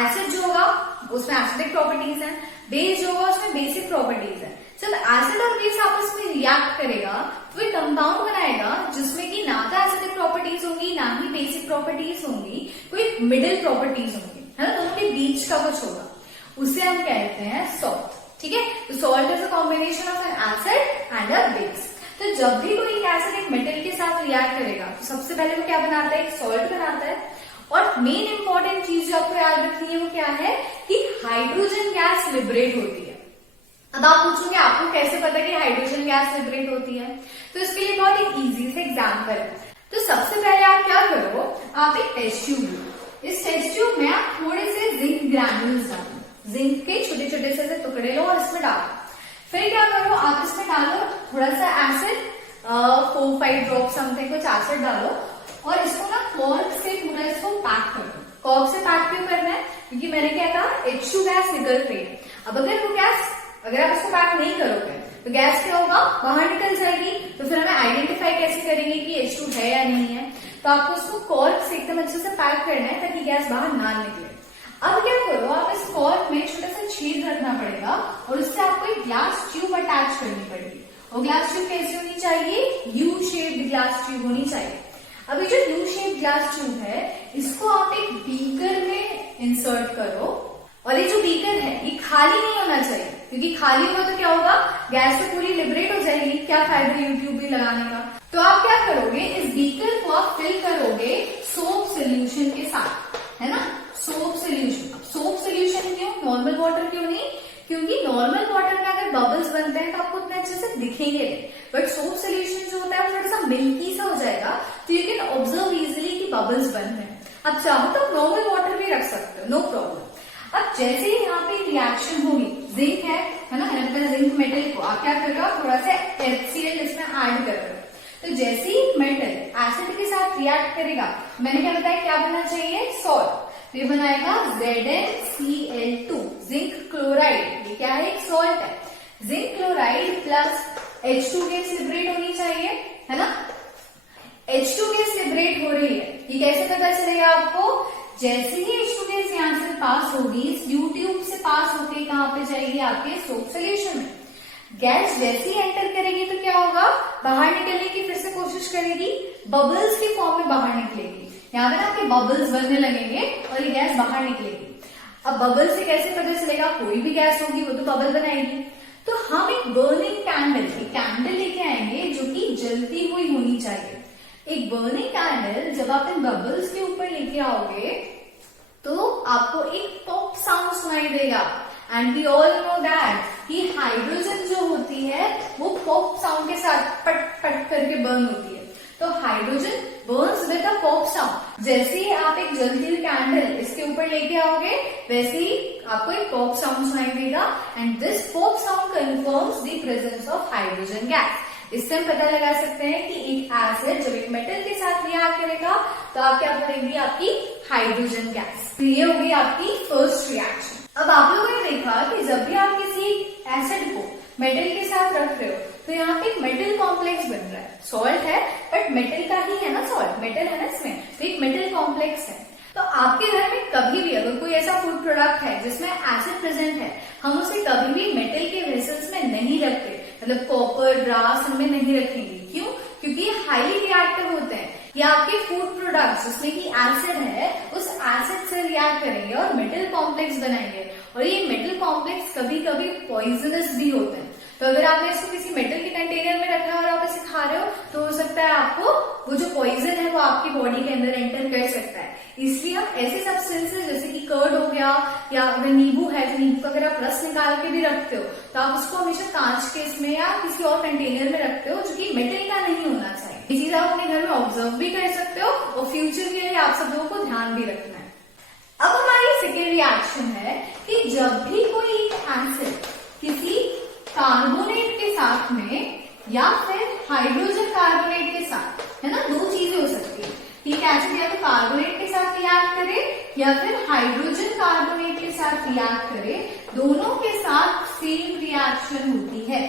एसिड जो होगा उसमें एसिडिक प्रॉपर्टीज हैं, बेस जो होगा उसमें बेसिक प्रॉपर्टीज हैं। जब एसिड और बेस आपस में रिएक्ट करेगा तो एक कंपाउंड बनाएगा जिसमें कि ना तो एसिडिक प्रॉपर्टीज होंगी ना ही बेसिक प्रॉपर्टीज होंगी, कोई मिडिल प्रॉपर्टीज होंगी, है ना, दोनों के बीच का कुछ होगा, उसे हम कहते हैं सॉल्ट। ठीक है, तो salt is a combination of N acid and a base. तो जब भी कोई एसिड एक मेटल के साथ रिएक्ट करेगा तो सबसे पहले वो क्या बनाता है, एक सॉल्ट बनाता है, और मेन इंपॉर्टेंट चीज जो आपको याद रखनी है वो क्या है कि हाइड्रोजन गैस लिबरेट होती है। अब आप पूछोगे आपको कैसे पता कि हाइड्रोजन गैस लिबरेट होती है, तो इसके लिए बहुत एक इजी से एग्जाम्पल है। तो सबसे पहले आप क्या करो, आप एक टेस्ट ट्यूब लो, इस टेस्ट ट्यूब में आप थोड़े से जिंक ग्रैन्यूल्स डालो, जिंक के छोटे छोटे से टुकड़े लो और इसमें डालो। फिर क्या करो, आप इसमें डालो थोड़ा सा एसिड, 4-5 ड्रॉप समथिंग कुछ एसिड डालो, और इसको ना कॉर्क से पूरा इसको पैक कर दो। कॉर्क से पैक क्यों करना है, क्योंकि मैंने क्या कहा H2 गैस निकल रही है। अब अगर आप इसको पैक नहीं करोगे तो गैस क्या होगा, बाहर निकल जाएगी, तो फिर हमें आइडेंटिफाई कैसे करेंगे कि H2 है या नहीं है। तो आपको उसको कॉर्क से एकदम अच्छे से पैक करना है ताकि गैस बाहर ना निकले। अब क्या करो, आप इस कॉर्क में छोटा सा छेद रखना पड़ेगा और उससे आपको एक ग्लास ट्यूब अटैच करनी पड़ेगी। और ग्लास ट्यूब कैसी होनी चाहिए, यू शेप्ड ग्लास ट्यूब होनी चाहिए। अभी जो यू शेप ग्लास ट्यूब है इसको आप एक बीकर में इंसर्ट करो, और ये जो बीकर है ये खाली नहीं होना चाहिए, क्योंकि खाली होगा तो क्या होगा, गैस तो पूरी लिबरेट हो जाएगी, क्या फायदा यूट्यूब भी लगाने का। तो आप क्या करोगे, इस बीकर को आप फिल करोगे सोप सोल्यूशन के साथ, है ना, सोप सोल्यूशन। अब सोप सोल्यूशन क्यों, नॉर्मल वाटर क्यों नहीं, क्योंकि नॉर्मल वाटर में अगर बबल्स बनते हैं तो आपको उतने अच्छे से दिखेंगे नहीं, बट सोप सोल्यूशन जो होता है वो थोड़ा सा मिल्की सा हो जाएगा, तो यू कैन ऑब्जर्व इजिली कि बबल्स बन रहे हैं। अब चाहो तो नॉर्मल वाटर भी रख सकते हो, नो प्रॉब्लम। अब जैसे ही यहाँ पे रिएक्शन होगी, जिंक है ना, जिंक मेटल को आप क्या कर रहे हो, थोड़ा सा HCl इसमें ऐड कर रहे हो। तो जैसे ही मेटल एसिड के साथ रिएक्ट करेगा, मैंने क्या बताया क्या बनना चाहिए, सॉल्ट, तो ये बनाएगा ZnCl2, जिंक क्लोराइड। ये क्या है, एक सॉल्ट है। Zinc chloride plus H2 gas liberate होनी चाहिए, है ना। H2 गैस लिबरेट हो रही है, ये कैसे पता चलेगा आपको, जैसे ही H2 गैस यहाँ से पास होगी, इस यू ट्यूब से पास होके कहाँ पे जाएगी, आपके सोप सोल्यूशन में। गैस जैसे ही एंटर करेगी तो क्या होगा, बाहर निकलने की फिर से कोशिश करेगी, बबल्स की फॉर्म में बाहर निकलेगी। यहाँ पे ना आपके बबल्स बनने लगेंगे और ये गैस बाहर निकलेगी। अब बबल से कैसे पता चलेगा? कोई भी गैस होगी वो तो बबल बनाएगी। तो हम एक बर्निंग कैंडल लेके आएंगे जो कि जलती हुई होनी चाहिए। एक बर्निंग कैंडल जब आप इन बबल्स के ऊपर लेके आओगे तो आपको एक पॉप साउंड सुनाई देगा। And we all know that कि हाइड्रोजन जो होती है वो पॉप साउंड के साथ पट पट करके बर्न होती है। तो hydrogen Burns with a pop sound. जैसे ही आप एक जलती हुई कैंडल इसके ऊपर लेके आओगे वैसे ही आपको एक पॉप साउंड सुनाई देगा। And this pop sound confirms the presence of hydrogen gas. इससे हम पता लगा सकते हैं कि एक एसिड जब एक मेटल के साथ रिएक्ट करेगा तो आप क्या करेंगी? आपकी हाइड्रोजन गैस। तो ये होगी आपकी फर्स्ट रिएक्शन। अब आप लोगों ने देखा कि जब भी आप किसी एसिड को मेटल के साथ रख रहे हो तो यहाँ पे एक मेटल कॉम्प्लेक्स बन रहा है। सॉल्ट है बट मेटल का ही है ना, सॉल्ट मेटल है ना इसमें, तो एक मेटल कॉम्प्लेक्स है। तो आपके घर में कभी भी अगर कोई ऐसा फूड प्रोडक्ट है जिसमें एसिड प्रेजेंट है, हम उसे कभी भी मेटल के वेसल्स में नहीं रखते, मतलब कॉपर ब्रास इनमें नहीं रखेंगे। क्यों? क्योंकि ये हाईली रिएक्टिव होते हैं। या आपके फूड प्रोडक्ट्स जिसमें कि एसिड है उस एसिड से रिएक्ट करेंगे और मेटल कॉम्प्लेक्स बनाएंगे, और ये मेटल कॉम्प्लेक्स कभी कभी पॉइजनस भी होते हैं। तो अगर आपने इसको किसी मेटल के कंटेनर में रखा है और आप इसे खा रहे हो तो हो सकता है आपको वो जो पॉइजन है वो आपकी बॉडी के अंदर एंटर कर सकता है। इसलिए हम ऐसे सब्सटेंसेस जैसे कि कर्ड हो गया या अगर नींबू है तो नींबू का अगर आप रस निकाल के भी रखते हो तो आप उसको हमेशा कांच के इसमें या किसी और कंटेनर में रखते हो जो कि मेटल का नहीं होना चाहिए। ये चीज आप अपने घर में ऑब्जर्व भी कर सकते हो और फ्यूचर के लिए आप सब लोगों को ध्यान भी रखना है। अब हमारी सेकेंड रिएक्शन है कि जब भी कोई एसिड किसी कार्बोनेट के साथ में या फिर हाइड्रोजन कार्बोनेट के साथ, है ना, दो चीजें हो सकती है कि एसिड या तो कार्बोनेट के साथ रिएक्ट करे या फिर हाइड्रोजन कार्बोनेट के साथ रिएक्ट करे, दोनों के साथ सेम रिएक्शन होती है।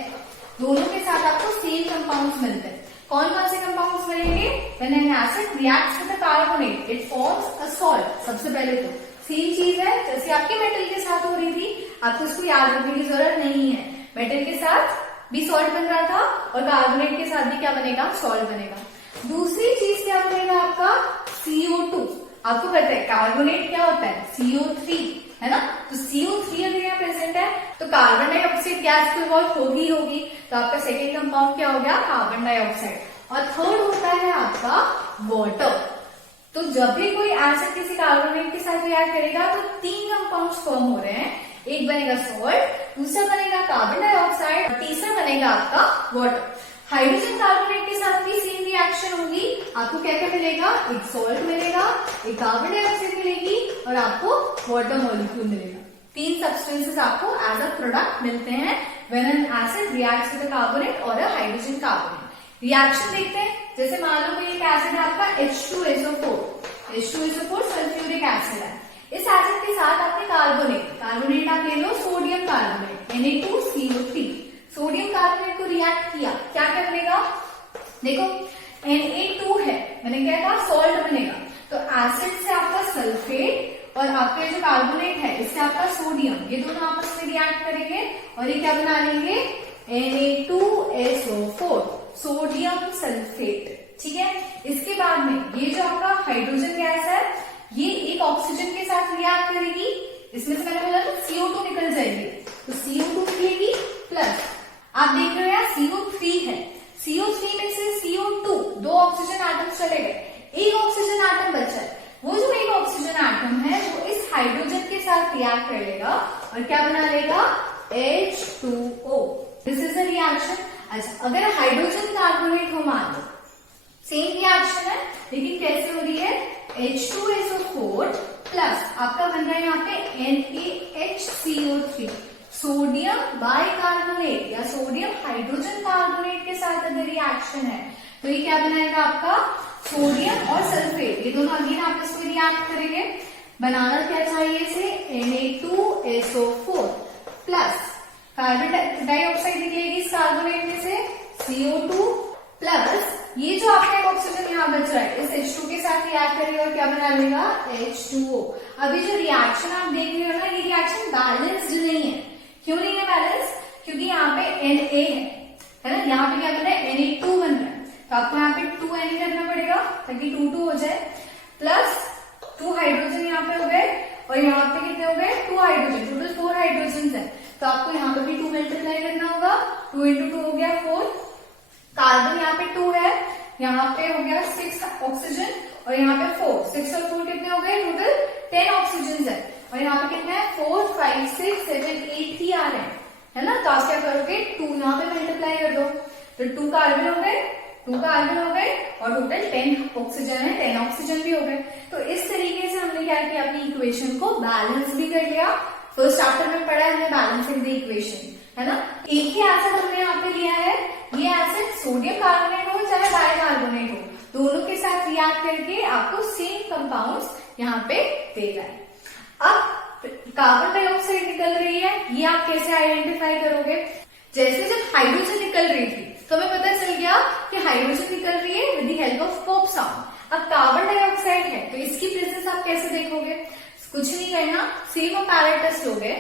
दोनों के साथ आपको सेम कंपाउंड्स मिलते हैं। कौन कौन से कंपाउंड्स मिलेंगे? When an acid reacts with a carbonate it forms a salt. सबसे पहले तो सेम चीज है जैसे आपके मेटल के साथ हो रही थी, आपको इसको याद रखने की जरूरत नहीं है। मेटल के साथ भी सॉल्ट बन रहा था और कार्बोनेट के साथ भी क्या बनेगा? सॉल्ट बनेगा। दूसरी चीज क्या बनेगा आपका? CO2। आपको पता है कार्बोनेट क्या होता है? CO3, है ना। तो CO3 अगर यहाँ प्रेजेंट है तो कार्बन डाइऑक्साइड गैस तो इवॉल्व होगी होगी, तो आपका सेकेंड कंपाउंड क्या हो गया? Carbon dioxide. और थर्ड होता है आपका वाटर। तो जब भी कोई एसिड किसी कार्बोनेट के साथ रिएक्ट करेगा तो तीन कंपाउंड्स फॉर्म हो रहे हैं। एक बनेगा सॉल्ट, दूसरा बनेगा कार्बन डाइऑक्साइड और तीसरा बनेगा आपका वाटर। हाइड्रोजन कार्बोनेट के साथ भी सेम रिएक्शन होगी। आपको क्या क्या मिलेगा? एक सॉल्ट मिलेगा, एक कार्बन डाइऑक्साइड मिलेगी और आपको वाटर मॉलिक्यूल मिलेगा। तीन सब्सटेंसेस आपको एज अ प्रोडक्ट मिलते हैं when an acid reacts with a carbonate और अ हाइड्रोजन कार्बोनेट। रिएक्शन देखते हैं। जैसे मान लो कोई एक एसिड है आपका H2SO4 सल्फ्यूरिक एसिड है। इस एसिड के साथ आपने कार्बोनेट आप ले लो sodium carbonate Na2CO3। Sodium carbonate को रिएक्ट किया, क्या क्या बनेगा? देखो Na2 है, मैंने क्या कहा? सॉल्ट बनेगा। तो एसिड से आपका सल्फेट और आपका जो कार्बोनेट है इससे आपका सोडियम, ये दोनों आपस में रिएक्ट करेंगे और ये क्या बना लेंगे? Na2SO4 sodium sulphate. ठीक है। इसके बाद में ये जो आपका हाइड्रोजन गैस है ये एक ऑक्सीजन के साथ रिएक्ट करेगी। इसमें से मैंने बोला था CO2 निकल जाएगी, तो CO2 निकलेगी प्लस आप देख रहे हो यहाँ CO3 है, CO3 में से CO2 दो ऑक्सीजन एटम चले गए, एक ऑक्सीजन एटम बचा है। वो जो एक ऑक्सीजन एटम है वो इस हाइड्रोजन के साथ रिएक्ट कर लेगा और क्या बना लेगा? H2O। This is a reaction. अच्छा, अगर हाइड्रोजन कार्बोनेट हो मान लो, सेम रिएक्शन है लेकिन कैसे हो रही है? H2SO4 प्लस आपका बन रहा है यहाँ पे NaHCO3 सोडियम बाइकार्बोनेट या सोडियम हाइड्रोजन कार्बोनेट के साथ अगर रिएक्शन है तो ये क्या बनाएगा आपका? सोडियम और सल्फेट, ये दोनों अगेन आपस में रिएक्ट करेंगे। बनाना क्या चाहिए इसे? Na2SO4 प्लस कार्बन डाइऑक्साइड निकलेगी इस कार्बोनेट में से CO2 प्लस ये जो आपका ऑक्सीजन यहाँ बच रहा है इस H2 के साथ रिएक्ट करेगा और क्या बना लेगा? H2O। अभी जो रिएक्शन आप देख रहे हो ना, ये रिएक्शन बैलेंस्ड नहीं है। क्यों नहीं है बैलेंस? क्योंकि यहाँ पे Na है ना, यहाँ पे क्या बन रहा है? Na2 बन रहा है, तो आपको यहाँ पे 2Na करना पड़ेगा ताकि 2 हो जाए, प्लस 2 हाइड्रोजन यहाँ पे हो गए और यहाँ पे कितने हो गए 2 हाइड्रोजन, टोटल 4 हाइड्रोजन है। तो आपको यहाँ पे भी 2 मल्टीप्लाई करना होगा, 2 इंटू 2 हो गया 4, कार्बन यहाँ पे 2 है, यहाँ पे हो गया 6 ऑक्सीजन और यहाँ पे 4, 6 और 4 कितने हो गए टोटल 10 ऑक्सीजन है। और यहाँ पे कितने हैं 4, 5, 6, 7, 8 ही आ रहे हैं, है ना। तो आप क्या करोगे 2 यहाँ पे मल्टीप्लाई कर दो, तो 2 कार्बन हो गए, 2 कार्बन हो गए और टोटल 10 ऑक्सीजन है, 10 ऑक्सीजन भी हो गए। तो इस तरीके से हमने क्या किया, अपनी इक्वेशन को बैलेंस भी कर लिया। फर्स्ट चैप्टर में पढ़ा है हमने बैलेंसिंग द इक्वेशन, है ना। एक ही एसिड हमने यहाँ पे लिया है, ये एसिड सोडियम कार्बोनेट हो चाहे बाइकार्बोनेट हो, दोनों के साथ रिएक्ट करके आपको सेम कंपाउंड्स यहाँ पे दे रहा है। अब कार्बन डाइऑक्साइड निकल रही है, ये आप कैसे आइडेंटिफाई करोगे। जैसे जब हाइड्रोजन निकल रही थी तो हमें पता चल गया कि हाइड्रोजन निकल रही है with the help of pope sound. अब कार्बन डाइऑक्साइड है तो इसकी प्रेजेंस आप कैसे देखोगे, कुछ नहीं करना, सेम अपैरेटस लोगे,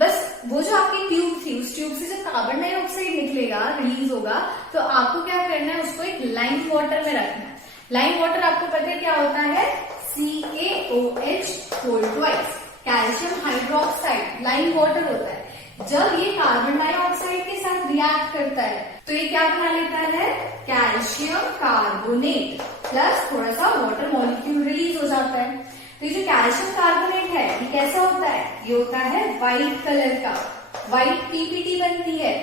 बस वो जो आपकी ट्यूब थी उस ट्यूब से जब कार्बन डाइऑक्साइड निकलेगा, रिलीज होगा, तो आपको क्या करना है, उसको एक लाइम वाटर में रखना है। लाइम वाटर आपको पता है क्या होता है, CaOH whole twice, calcium hydroxide lime water होता है। जब ये कार्बन डाइऑक्साइड के साथ रिएक्ट करता है तो ये क्या बना लेता है, कैल्शियम कार्बोनेट प्लस थोड़ा सा वाटर मॉलिक्यूल रिलीज हो जाता है। तो ये जो कैल्शियम कार्बोनेट है ये कैसा होता है, ये होता है व्हाइट कलर का, व्हाइट पीपीटी बनती है।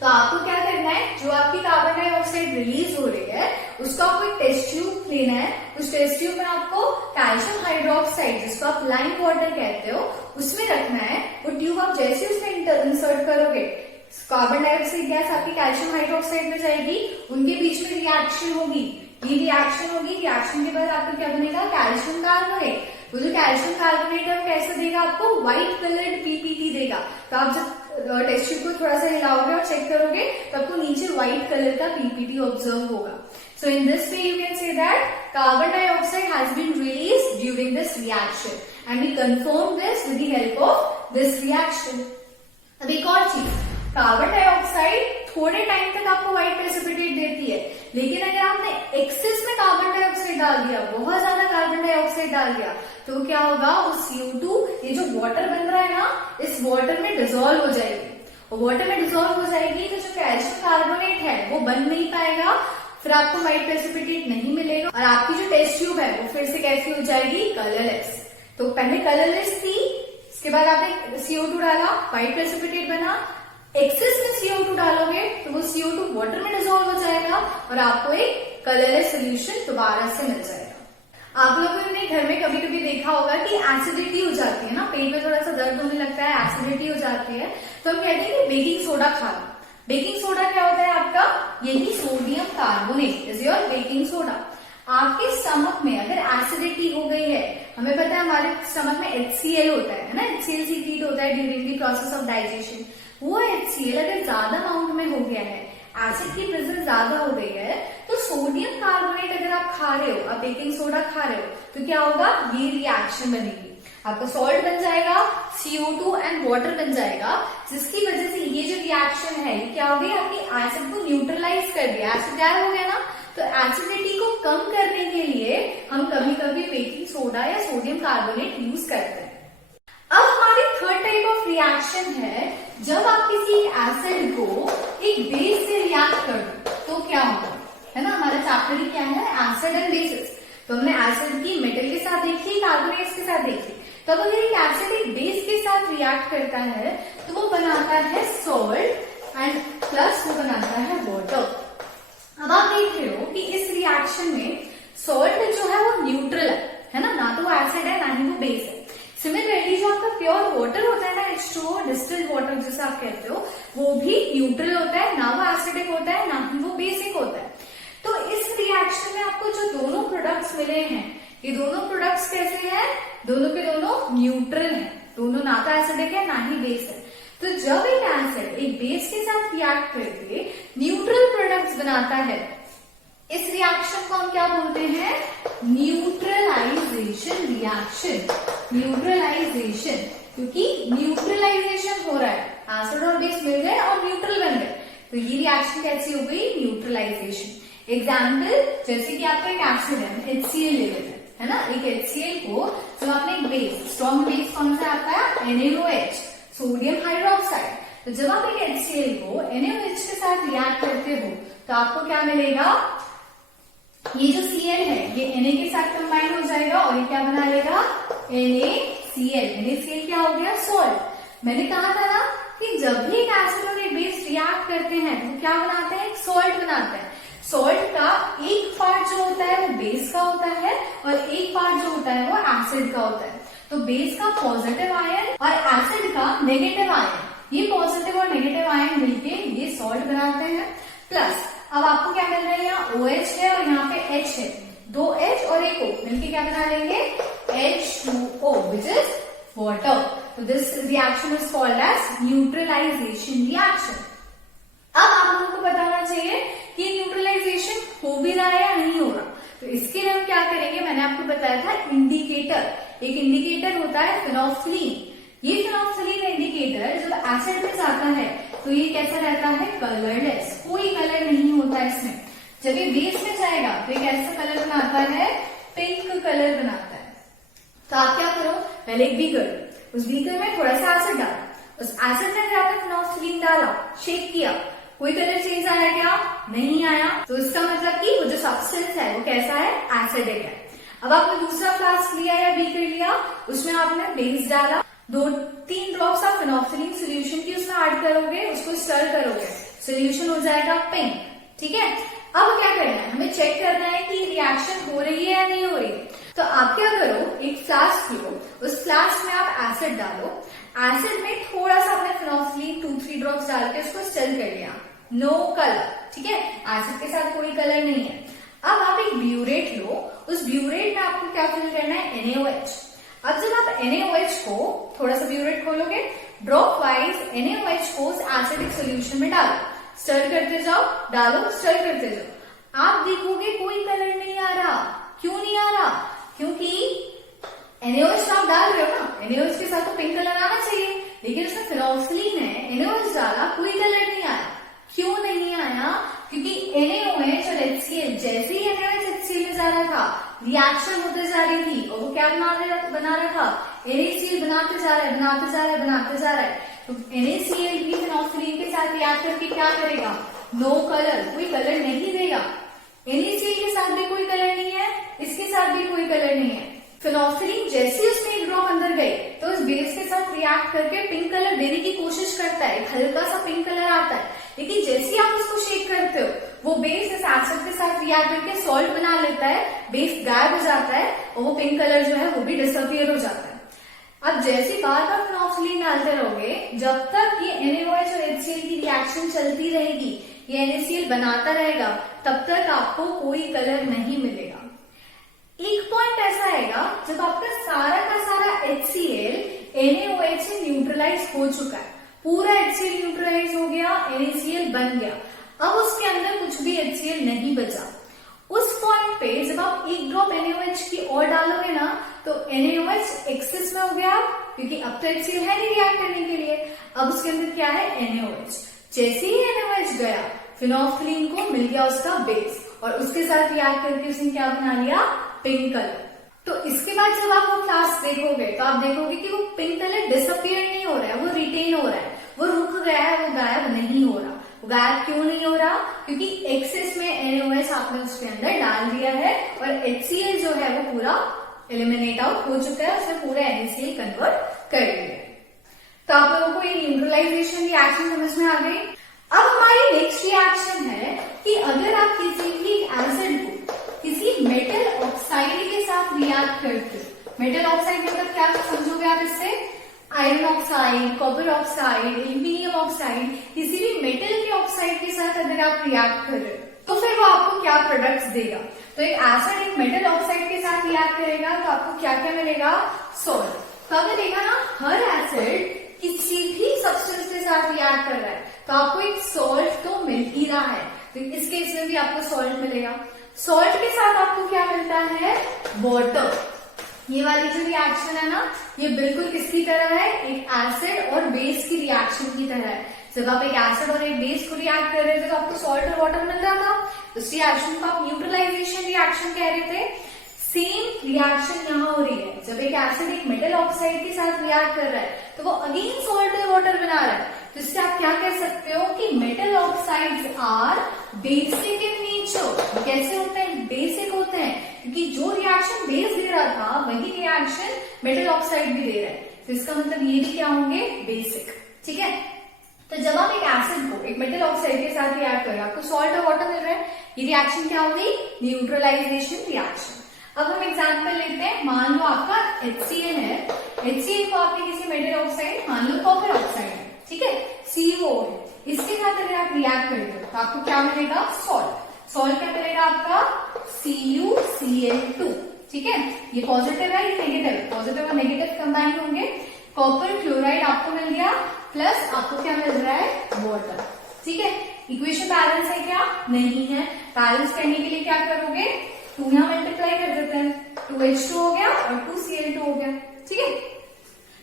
तो आपको क्या करना है, जो आपकी कार्बन डाइऑक्साइड रिलीज हो रही है उसको आपको एक टेस्ट ट्यूब लेना है, उस टेस्ट ट्यूब में आपको कैल्शियम हाइड्रोक्साइड जिसको आप लाइम वाटर कहते हो उसमें रखना है। वो ट्यूब आप जैसे उसमें इंसर्ट करोगे, कार्बन डाइऑक्साइड गैस आपकी कैल्शियम हाइड्रोक्साइड में जाएगी, उनके बीच में रिएक्शन होगी, ये रिएक्शन होगी, रिएक्शन के बाद आपको क्या बनेगा, कैल्शियम कार्बोनेट। वो जो कैल्शियम कार्बोनेट है वो कैसे देगा, आपको व्हाइट कलर्ड पीपीटी देगा। तो आप जब टेस्ट ट्यूब को थोड़ा सा हिलाओगे और चेक करोगे तो आपको नीचे व्हाइट कलर का पीपीटी ऑब्जर्व होगा। So in this way you can say that carbon dioxide has been released during this reaction and we confirm this with the help of this reaction. अब एक और चीज, कार्बन डाइऑक्साइड थोड़े time तक आपको white precipitate देती है, लेकिन अगर आपने एक्सेस में कार्बन डाइऑक्साइड डाल दिया, बहुत ज्यादा कार्बन डाइऑक्साइड डाल दिया, तो क्या होगा, वो CO2 ये जो वाटर बन रहा है ना, इस वाटर में डिसॉल्व हो जाएगी। और वाटर में डिसॉल्व हो जाएगी तो जो कैल्शियम कार्बोनेट है वो बन नहीं पाएगा, फिर आपको व्हाइट प्रेसिपिटेट नहीं मिलेगा और आपकी जो टेस्ट ट्यूब है वो फिर से कैसी हो जाएगी, कलरलेस। तो पहले कलरलेस थी, इसके बाद आपने CO2 डाला, व्हाइट प्रेसिपिटेट बना, एक्सेस में CO2 डालोगे तो वो CO2 वाटर में डिसॉल्व हो जाएगा और आपको एक कलरलेस सोल्यूशन दोबारा से मिल जाएगा। आप लोगों ने घर में कभी कभी देखा होगा कि एसिडिटी हो जाती है ना, पेट में थोड़ा सा दर्द होने लगता है, एसिडिटी हो जाती है, तो हम कहते हैं कि बेकिंग सोडा खा लो। बेकिंग सोडा क्या होता है आपका, यही sodium carbonate is your baking soda. आपके स्टमक में अगर एसिडिटी हो गई है, हमें पता है हमारे स्टमक में HCl होता है ना, HCl सीक्रेट होता है during the process of digestion. वो HCl अगर ज्यादा अमाउंट में हो गया है, एसिड की प्रेजेंस ज्यादा हो गई है, तो सोडियम कार्बोनेट अगर आप खा रहे हो, आप बेकिंग सोडा खा रहे हो, तो क्या होगा, ये रिएक्शन बनेगी, आपका सॉल्ट बन जाएगा, CO2 एंड वाटर बन जाएगा, जिसकी वजह से ये जो रिएक्शन है ये क्या हो गई, आपकी एसिड को न्यूट्रलाइज कर दिया, एसिड गायब हो गया ना। तो एसिडिटी को कम करने के लिए हम कभी कभी बेकिंग सोडा या सोडियम कार्बोनेट यूज करते हैं। अब हमारी थर्ड टाइप ऑफ रिएक्शन है, जब आप किसी एसिड को एक बेस से रिएक्ट कर दो तो क्या होगा, है ना। हमारा चैप्टर ही क्या है, एसिड एंड बेसिस। तो हमने एसिड की मेटल के साथ देखी, कार्बोनेट्स के साथ देखी। तो अगर एक एसिड एक बेस के साथ रिएक्ट करता है तो वो बनाता है सॉल्ट एंड प्लस वो बनाता है वाटर। अब आप देख रहे हो कि इस रिएक्शन में सॉल्ट जो है वो न्यूट्रल है ना, ना तो वो एसिड है ना ही वो बेस है। सिमिलरली जो आपका प्योर वाटर होता है ना, H2O डिस्टिल्ड वाटर जिसे आप कहते हो, वो भी न्यूट्रल होता है, ना वो एसिडिक होता है ना ही वो बेसिक होता है। तो इस रिएक्शन में आपको जो दोनों प्रोडक्ट्स मिले हैं, ये दोनों प्रोडक्ट्स कैसे हैं, दोनों के दोनों न्यूट्रल हैं, दोनों ना तो एसिडिक है ना ही बेस है। तो जब एक एसिड एक बेस के साथ रिएक्ट करके न्यूट्रल प्रोडक्ट्स बनाता है, इस रिएक्शन को हम क्या बोलते हैं, न्यूट्रलाइजेशन रिएक्शन। न्यूट्रलाइजेशन, क्योंकि न्यूट्रलाइजेशन हो रहा है, एसिड और बेस मिल गए और न्यूट्रल बन गए, तो ये रिएक्शन कैसी हो गई, न्यूट्रलाइजेशन। एग्जाम्पल, जैसे कि आपका एक एसिड है, HCl ले लेते हैं, है ना। एक HCl को जब आपने एक बेस, स्ट्रॉन्ग बेस कौन सा आता है, NaOH, सोडियम हाइड्रोक्साइड। तो जब आप एक HCl को NaOH के साथ रिएक्ट करते हो तो आपको क्या मिलेगा, ये जो Cl है ये Na के साथ कंबाइन हो जाएगा और ये क्या बना लेगा, NaCl। NaCl क्या हो गया, सॉल्ट। मैंने कहा था ना कि जब भी एक एसिड और एक बेस रिएक्ट करते हैं तो क्या बनाते हैं, एक सॉल्ट बनाते हैं। सॉल्ट का एक पार्ट जो होता है वो बेस का होता है और एक पार्ट जो होता है वो एसिड का होता है। तो बेस का पॉजिटिव आयन और एसिड का नेगेटिव आयन, ये पॉजिटिव और नेगेटिव आयन मिलके ये सॉल्ट बनाते हैं। प्लस अब आपको क्या मिल रहा है, यहाँ OH है और यहाँ पे H है, 2 H और एक O मिलके क्या बना लेंगे, H2O which is water. So this reaction is called as neutralization reaction. अब आप लोगों को बताना चाहिए कि न्यूट्रलाइजेशन हो भी रहा है या नहीं हो रहा। तो इसके लिए हम क्या करेंगे, मैंने आपको बताया था इंडिकेटर। एक इंडिकेटर होता है फिनोल्फथलीन। ये फिनोल्फथलीन इंडिकेटर जब एसिड में जाता है तो ये कैसा रहता है, कलरलेस, कोई कलर नहीं होता है इसमें। जब ये बेस में जाएगा तो ये कैसा कलर बनाता है, पिंक कलर बनाता है। तो आप क्या करो, पहले एक बीकर, उस बीकर में थोड़ा सा एसिड डाला, उस एसिड में आपने फिनोल्फथलीन डाला, शेक किया, कोई कलर चेंज आया क्या, नहीं आया। तो इसका मतलब कि वो जो सब्सटेंस है वो कैसा है, एसिडिक है। अब आपने दूसरा फ्लास्क लिया या बीकर लिया, उसमें आपने बेस डाला, 2-3 ड्रॉप्स आप फिनोल्फथलीन सोल्यूशन की उसमें ऐड करोगे, उसको स्टर करोगे, सोल्यूशन हो जाएगा पिंक। ठीक है, अब क्या करना है, हमें चेक करना है कि रिएक्शन हो रही है या नहीं हो रही। तो आप क्या करो, एक फ्लास्क लो, उस फ्लास्क में आप एसिड डालो, एसिड में थोड़ा सा आपने फिनोल्फथलीन 2-3 ड्रॉप्स डाल के उसको स्टर कर लिया, नो कलर। ठीक है, एसिड के साथ कोई कलर नहीं है। अब आप एक ब्यूरेट लो, उस ब्यूरेट में आपको क्या फिल करना है, NaOH। अब जब आप NaOH को, थोड़ा सा ब्यूरेट खोलोगे, ड्रॉप वाइज NaOH को उस एसिडिक सोल्यूशन में डालो, स्टर करते जाओ, डालो, स्टर करते जाओ। आप देखोगे कोई कलर नहीं आ रहा। क्यों नहीं आ रहा, क्योंकि NaOH आप डाल रहे हो ना, NaOH के साथ तो पिंक कलर आना चाहिए, लेकिन उसमें फिनोल्फथलीन है, NaOH डाला, कोई कलर नहीं आया। क्यों नहीं आया, क्योंकि NaOH और HCl, जैसे ही NaOH HCl में जा रहा था, रिएक्शन होते जा रही थी और वो क्या बना रहा था, NaCl बनाते जा रहा है, बनाते जा रहा है, बनाते जा रहा है। तो NaCl भी फिनोल्फथलीन के साथ रिएक्ट करके क्या करेगा, नो कलर, कोई कलर नहीं देगा। NaCl के साथ भी कोई कलर नहीं है, इसके साथ भी कोई कलर नहीं है। फिनोल्फथलीन जैसे उसमें एक ड्रॉप अंदर गई तो उस बेस के साथ रिएक्ट करके पिंक कलर देने की कोशिश करता है, हल्का सा पिंक कलर आता है, लेकिन जैसे ही आप उसको शेक करते हो वो बेस इस एसिड के साथ रिएक्ट करके सॉल्ट बना लेता है, बेस गायब हो जाता है और वो पिंक कलर जो है वो भी डिसअपियर हो जाता है। अब जैसे बार बार फिनोल्फथलीन डालते रहोगे, जब तक ये NaOH और HCl की रिएक्शन चलती रहेगी, ये NaCl बनाता रहेगा, तब तक आपको कोई कलर नहीं मिलेगा। एक पॉइंट ऐसा आएगा जब आपका सारा का सारा HCl NaOH से न्यूट्रलाइज हो चुका है, पूरा HCl न्यूट्रलाइज हो गया, NaCl बन गया, अब उसके अंदर कुछ भी HCl नहीं बचा। उस पॉइंट पे जब आप एक ड्रॉप NaOH की और डालोगे ना, तो NaOH एक्सेस में हो गया, क्योंकि अब तो HCl है नहीं रिएक्ट करने के लिए, अब उसके अंदर क्या है, NaOH। जैसे ही NaOH गया, फिनोल्फथलीन को मिल गया उसका बेस और उसके साथ रिएक्ट करके उसने क्या बना लिया, पिंक कलर। तो इसके बाद जब आप वो फ्लास्क देखोगे तो आप देखोगे कि वो पिंक कलर डिसअपियर नहीं हो रहा है, वो रिटेन हो रहा है, वो रुक गया है, वो गायब नहीं हो रहा। वो गायब क्यों नहीं हो रहा, क्योंकि एक्सेस में NaOH आपने उसके अंदर डाल दिया है और HCl जो है वो पूरा एलिमिनेट आउट हो चुका है, उसने पूरा NaCl कन्वर्ट कर दिया। तो आप लोगों को ये न्यूट्रलाइजेशन रिएक्शन समझ में आ गई। अब हमारी नेक्स्ट रिएक्शन है कि अगर आप किसी भी एसिड को किसी मेटल ऑक्साइड के साथ रिएक्ट करते हो, मेटल ऑक्साइड मतलब क्या समझोगे आप इससे, iron oxide, copper oxide, aluminium oxide, किसी भी मेटल के ऑक्साइड के साथ अगर आप रिएक्ट कर रहे हो तो फिर वो आपको क्या प्रोडक्ट्स देगा। तो एक एसिड एक मेटल ऑक्साइड के साथ रिएक्ट करेगा तो आपको क्या क्या मिलेगा, सॉल्ट। तो अगर देखा ना, हर एसिड किसी भी सब्सटेंस के साथ रिएक्ट कर रहा है तो आपको एक सॉल्ट तो मिल ही रहा है, तो इस केस में भी आपको सॉल्ट मिलेगा। सॉल्ट के साथ आपको क्या मिलता है, वाटर। ये वाली जो रिएक्शन है ना, ये बिल्कुल किसकी तरह है, एक एसिड और बेस की रिएक्शन की तरह है। जब आप एक एसिड और एक बेस को रिएक्ट कर रहे थे तो आपको सॉल्ट और वाटर मिल रहा था, उस रिएक्शन को आप न्यूट्रलाइजेशन रिएक्शन कह रहे थे। सेम रिएक्शन यहाँ हो रही है। जब एक एसिड एक मेटल ऑक्साइड के साथ रिएक्ट कर रहा है तो वो अगेन सॉल्ट और वाटर बना रहा है। तो इससे आप क्या कह सकते हो कि metal oxides are basic in nature. कैसे होते हैं? बेसिक होते हैं, क्योंकि जो रिएक्शन बेस दे रहा था वही रिएक्शन मेटल ऑक्साइड भी दे रहा है। तो इसका मतलब ये भी क्या होंगे? बेसिक। ठीक है, तो जब आप एक एसिड को एक मेटल ऑक्साइड के साथ रिएक्ट करें, आपको सॉल्ट और वाटर मिल रहा है, ये रिएक्शन क्या हो गई? Neutralisation reaction. अब हम एग्जांपल लेते हैं। मान लो आपका HCl है, HCl को आपने किसी मेटल ऑक्साइड, मान लो कॉपर ऑक्साइड है, ठीक है, CO है, इसके साथ अगर आप रिएक्ट करेंगे तो आपको क्या मिलेगा? सॉल्ट। सॉल्ट क्या करेगा आपका? CuCl2। ठीक है, ये पॉजिटिव है, ये नेगेटिव है, पॉजिटिव और नेगेटिव कंबाइन होंगे, कॉपर क्लोराइड आपको मिल गया, प्लस आपको क्या मिल रहा है? वाटर। ठीक है, इक्वेशन बैलेंस है क्या? नहीं है। बैलेंस करने के लिए क्या करोगे? 2 यहां मल्टीप्लाई कर देते हैं, 2H2 हो गया और 2Cl2 हो गया। ठीक है,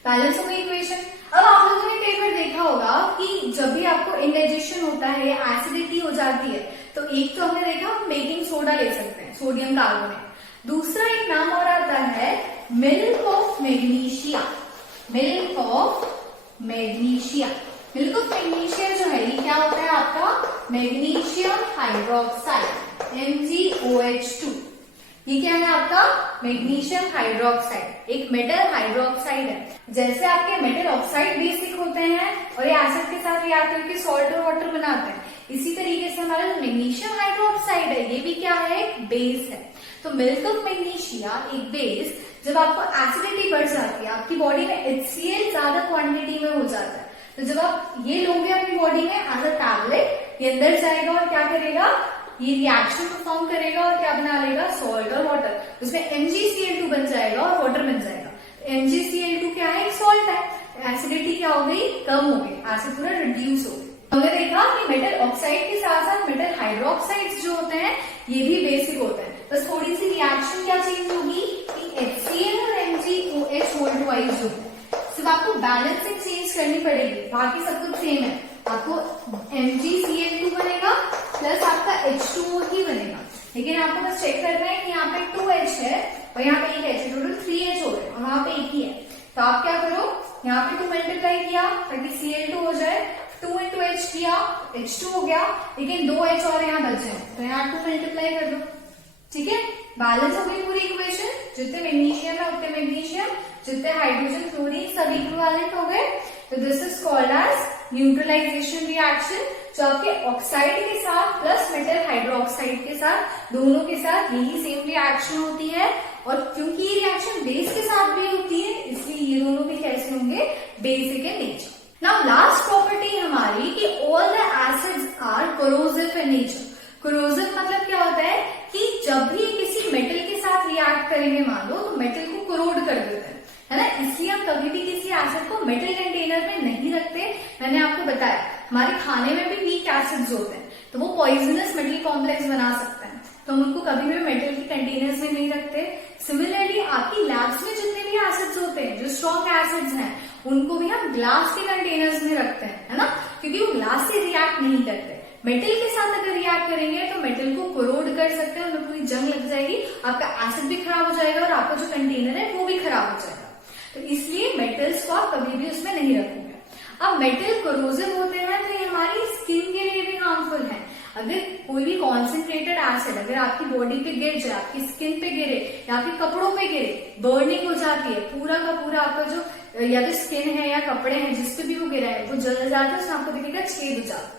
बैलेंस हो गई इक्वेशन। अब आप लोगों ने कई बार देखा होगा कि जब भी आपको इंडाइजेशन होता है, एसिडिटी हो जाती है, तो एक तो हमने देखा बेकिंग सोडा ले सकते हैं, सोडियम कार्बोनेट। दूसरा एक नाम और आता है milk of magnesia. Milk of magnesia. Milk of magnesia जो है ये क्या होता है आपका? Magnesium hydroxide, MgOH2। ये क्या है आपका? मैग्नीशियम हाइड्रोक्साइड, एक मेटल हाइड्रोक्साइड है। जैसे आपके मेटल ऑक्साइड बेसिक होते हैं और ये एसिड के साथ रिएक्ट करके सॉल्ट और वाटर बनाते हैं, इसी तरीके से हमारा जो मैग्नीशियम हाइड्रोक्साइड है ये भी क्या है? एक बेस है। तो मिल्क ऑफ मैग्नीशिया एक बेस, जब आपको एसिडिटी बढ़ जाती है, आपकी बॉडी में HCl ज्यादा क्वांटिटी में हो जाता है, तो जब आप ये लोगे अपनी बॉडी में एज अ टैबलेट, ये अंदर जाएगा और क्या करेगा? ये रिएक्शन परफॉर्म करेगा और क्या बना लेगा? सॉल्ट और वाटर। उसमें MgCl2 बन जाएगा और वाटर बन जाएगा। MgCl2 क्या है? एक सॉल्ट है। एसिडिटी क्या हो गई? कम हो गई, एसिड पूरा रिड्यूस हो गई। हमने देखा कि मेटल ऑक्साइड के साथ साथ मेटल हाइड्रोक्साइड्स जो होते हैं ये भी बेसिक होते हैं। बस थोड़ी सी रिएक्शन क्या चेंज होगी कि HCl और MgOH वोल्ट वाइज जो है, सिर्फ आपको बैलेंसिंग चेंज करनी पड़ेगी, बाकी सब कुछ सेम है। आपको MgCl2 बनेगा प्लस आपका H2O ही बनेगा, लेकिन आपको बस चेक करना है कि यहाँ पे 2H है और यहाँ पे 1H है, टोटल 3H हो गए और वहां पे एक ही है। तो आप क्या करो, यहाँ पे 2 मल्टीप्लाई किया ताकि Cl2 हो जाए, 2 into H किया, H2 हो गया, लेकिन 2H और यहाँ बच जाए, तो यहाँ 2 मल्टीप्लाई कर दो। ठीक है, बैलेंस हो गई पूरी इक्वेशन। जितने मैग्नीशियम है उतने मैग्नीशियम, जितने हाइड्रोजन क्लोरीन सब इक्विवेलेंट हो गए। तो this is called as neutralisation reaction, जो आपके ऑक्साइड के साथ प्लस मेटल हाइड्रोक्साइड के साथ, दोनों के साथ यही सेम रिएक्शन होती है। और क्योंकि ये रिएक्शन बेस के साथ भी होती है, इसलिए ये दोनों भी कैसे होंगे? Basic in nature. Now last property हमारी कि all the acids are corrosive in nature. Corrosive मतलब क्या होता है कि जब भी किसी मेटल के साथ रिएक्ट करेंगे मान लो, तो मेटल को कोरोड कर देते हैं, है ना। इसलिए हम कभी भी किसी एसिड को मेटल कंटेनर में नहीं रखते। मैंने आपको बताया हमारे खाने में भी वीक एसिड्स होते हैं, तो वो पॉइजनस मेटल कॉम्प्लेक्स बना सकते हैं, तो हम उनको कभी भी मेटल के कंटेनर्स में नहीं रखते। सिमिलरली आपकी लैब्स में जितने भी एसिड्स होते हैं, जो स्ट्रॉन्ग एसिड्स हैं, उनको भी हम ग्लास के कंटेनर्स में रखते हैं, है ना, क्योंकि वो ग्लास से रिएक्ट नहीं करते। मेटल के साथ अगर रिएक्ट करेंगे तो मेटल को कोरोड कर सकते हैं, उनमें पूरी जंग लग जाएगी, आपका एसिड भी खराब हो जाएगा और आपका जो कंटेनर है वो भी खराब हो जाएगा। तो इसलिए मेटल्स को आप कभी भी उसमें नहीं रखोगे। अब मेटल कोरोसिव होते हैं तो ये हमारी स्किन के लिए भी हार्मफुल है। अगर कोई भी कॉन्सेंट्रेटेड एसिड अगर आपकी बॉडी पे गिर जाए, आपकी स्किन पे गिरे या आपके कपड़ों पे गिरे, बर्निंग हो जाती है, पूरा का पूरा आपका जो या तो स्किन है या कपड़े हैं जिस पे भी वो गिरा है वो जल जाता है, उसमें आपको दिखेगा छेद हो जाता है।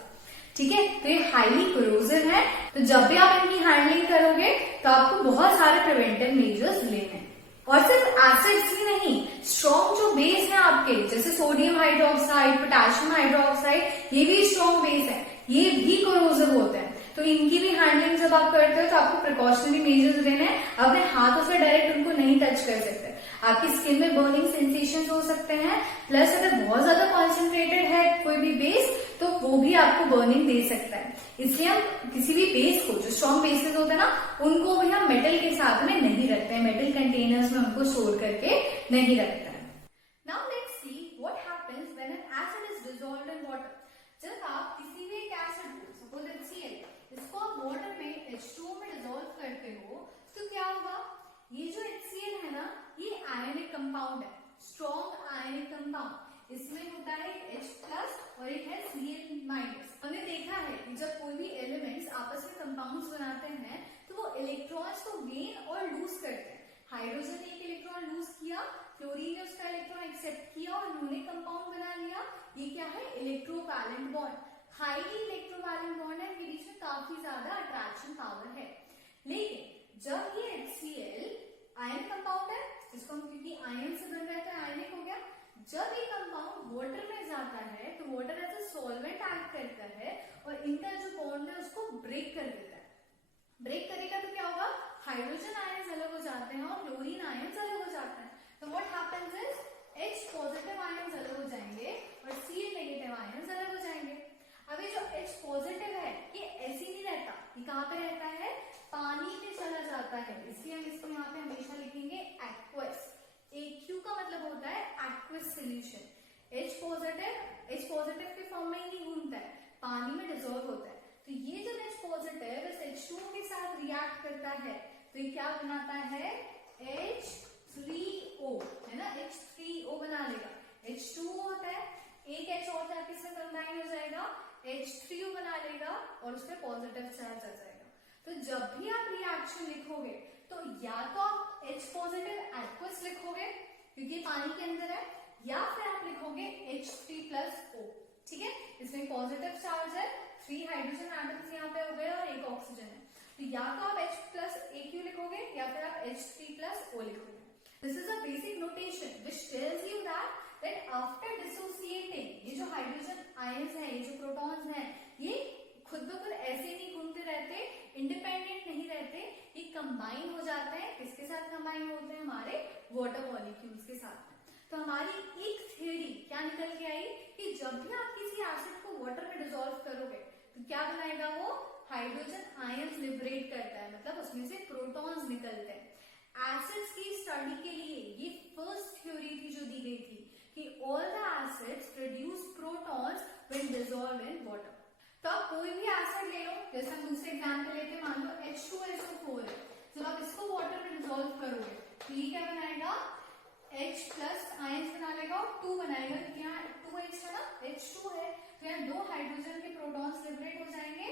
ठीक है, तो ये हाईली कोरोसिव है। तो जब भी आप इनकी हैंडलिंग करोगे तो आपको बहुत सारे प्रिवेंटिव मेजर्स लेने हैं। और सिर्फ एसिड्स ही नहीं, स्ट्रॉन्ग जो बेस है आपके, जैसे सोडियम हाइड्रोक्साइड, पोटेशियम हाइड्रोक्साइड, ये भी स्ट्रॉन्ग बेस है, ये भी कोरोसिव होते हैं। तो इनकी भी हैंडलिंग जब आप करते हो तो आपको प्रिकॉशनरी मेजर्स लेने हैं। अपने हाथों से डायरेक्ट उनको नहीं टच कर सकते, आपकी स्किन में बर्निंग सेंसेशन हो सकते हैं, प्लस अगर बहुत ज्यादा कॉन्सेंट्रेटेड है कोई भी बेस तो वो भी आपको बर्निंग दे सकता है। इसलिए हम किसी भी बेस को, जो स्ट्रॉन्ग बेसेस होते हैं ना, उनको भी हम मेटल के साथ में नहीं रखते हैं, मेटल कंटेनर्स में उनको स्टोर करके नहीं रखते हैं। Now let's see what happens when an acid is dissolved in water. जब आप किसी भी एक एसिड को, सपोज HCl, इसको आप वाटर में H2O में डिसॉल्व करते हो तो क्या होगा, ये और एक है Cl-। हमने देखा है कि जब कोई भी एलिमेंट्स आपस में कंपाउंड्स बनाते हैं तो वो इलेक्ट्रॉन्स को गेन और लूज करते हैं। हाइड्रोजन ने एक इलेक्ट्रॉन लूज किया, क्लोरीन ने उसका इलेक्ट्रॉन एक्सेप्ट किया और उन्होंने कंपाउंड बना लिया। ये क्या है? Electrovalent bond. Highly electrovalent bond है, इनके बीच में काफी ज्यादा अट्रैक्शन पावर है। लेकिन जब ये HCl आयन कंपाउंड है, जिसको हम क्योंकि आयन से बन रहा है आयनिक हो गया, जब ये कंपाउंड वाटर में जाता है तो water as a solvent act करता है और इनका जो बॉन्ड है उसको ब्रेक कर देता है। ब्रेक करेगा तो क्या होगा? हाइड्रोजन आयन्स अलग हो जाते हैं और क्लोरीन आयन्स अलग हो जाते हैं। तो what happens is H positive ions अलग हो जाएंगे और Cl नेगेटिव आयन्स अलग हो जाएंगे। अब ये जो H पॉजिटिव है ये ऐसे नहीं रहता, ये कहाँ पे रहता है? पानी में चला जाता है, इसलिए हम इसको यहाँ पे हमेशा लिखेंगे एक्वस। AQ का मतलब होता है एक्वस सोल्यूशन। H पॉजिटिव के फॉर्म में ही नहीं घूमता है, पानी में डिसॉल्व होता है। तो ये जो H पॉजिटिव इस H2 के साथ रिएक्ट करता है तो ये क्या बनाता है? H3O, है ना? H3O बना लेगा। H2O होता है, एक H और जाके इसमें कंबाइन हो जाएगा, H3O बना लेगा और उस पर पॉजिटिव चार्ज आ जाएगा। तो जब भी आप रिएक्शन लिखोगे तो या तो आप H पॉजिटिव एक्वस लिखोगे क्योंकि पानी के अंदर है, या फिर आप लिखोगे H3+O। ठीक है, इसमें पॉजिटिव चार्ज है, 3 हाइड्रोजन एटम्स यहाँ पे हो गए और एक ऑक्सीजन है। तो या तो आप H+AQ लिखोगे या फिर आप H3+O लिखोगे। This is a basic notation which tells you that after dissociating, ये जो हाइड्रोजन आयंस है, ये जो प्रोटॉन्स हैं, ये खुद ब खुद ऐसे नहीं घूमते रहते, इंडिपेंडेंट नहीं रहते, ये कंबाइन हो जाते हैं। किसके साथ कंबाइन होते हैं? हमारे वाटर मॉलिक्यूल्स के साथ। तो हमारी एक थ्योरी क्या निकल के आई कि जब भी आप किसी एसिड को वाटर में डिसॉल्व करोगे तो क्या बनाएगा? वो हाइड्रोजन आयंस लिबरेट करता है, मतलब उसमें से प्रोटॉन्स निकलते हैं। एसिड्स की स्टडी के लिए ये फर्स्ट थ्योरी थी जो दी गई थी कि all the acids produce protons when dissolve in water. तो आप कोई भी एसिड ले लो, जैसे हम दूसरे एग्जाम्पल लेते हैं, मान लो H2SO4 है। जब आप इसको वाटर में डिसॉल्व करोगे तो ये क्या बनाएगा? H+ आयंस बना लेगा और 2 बनाएगा, क्योंकि यहाँ 2H है ना, H2 है तो यहाँ 2 हाइड्रोजन के प्रोटॉन्स लिबरेट हो जाएंगे,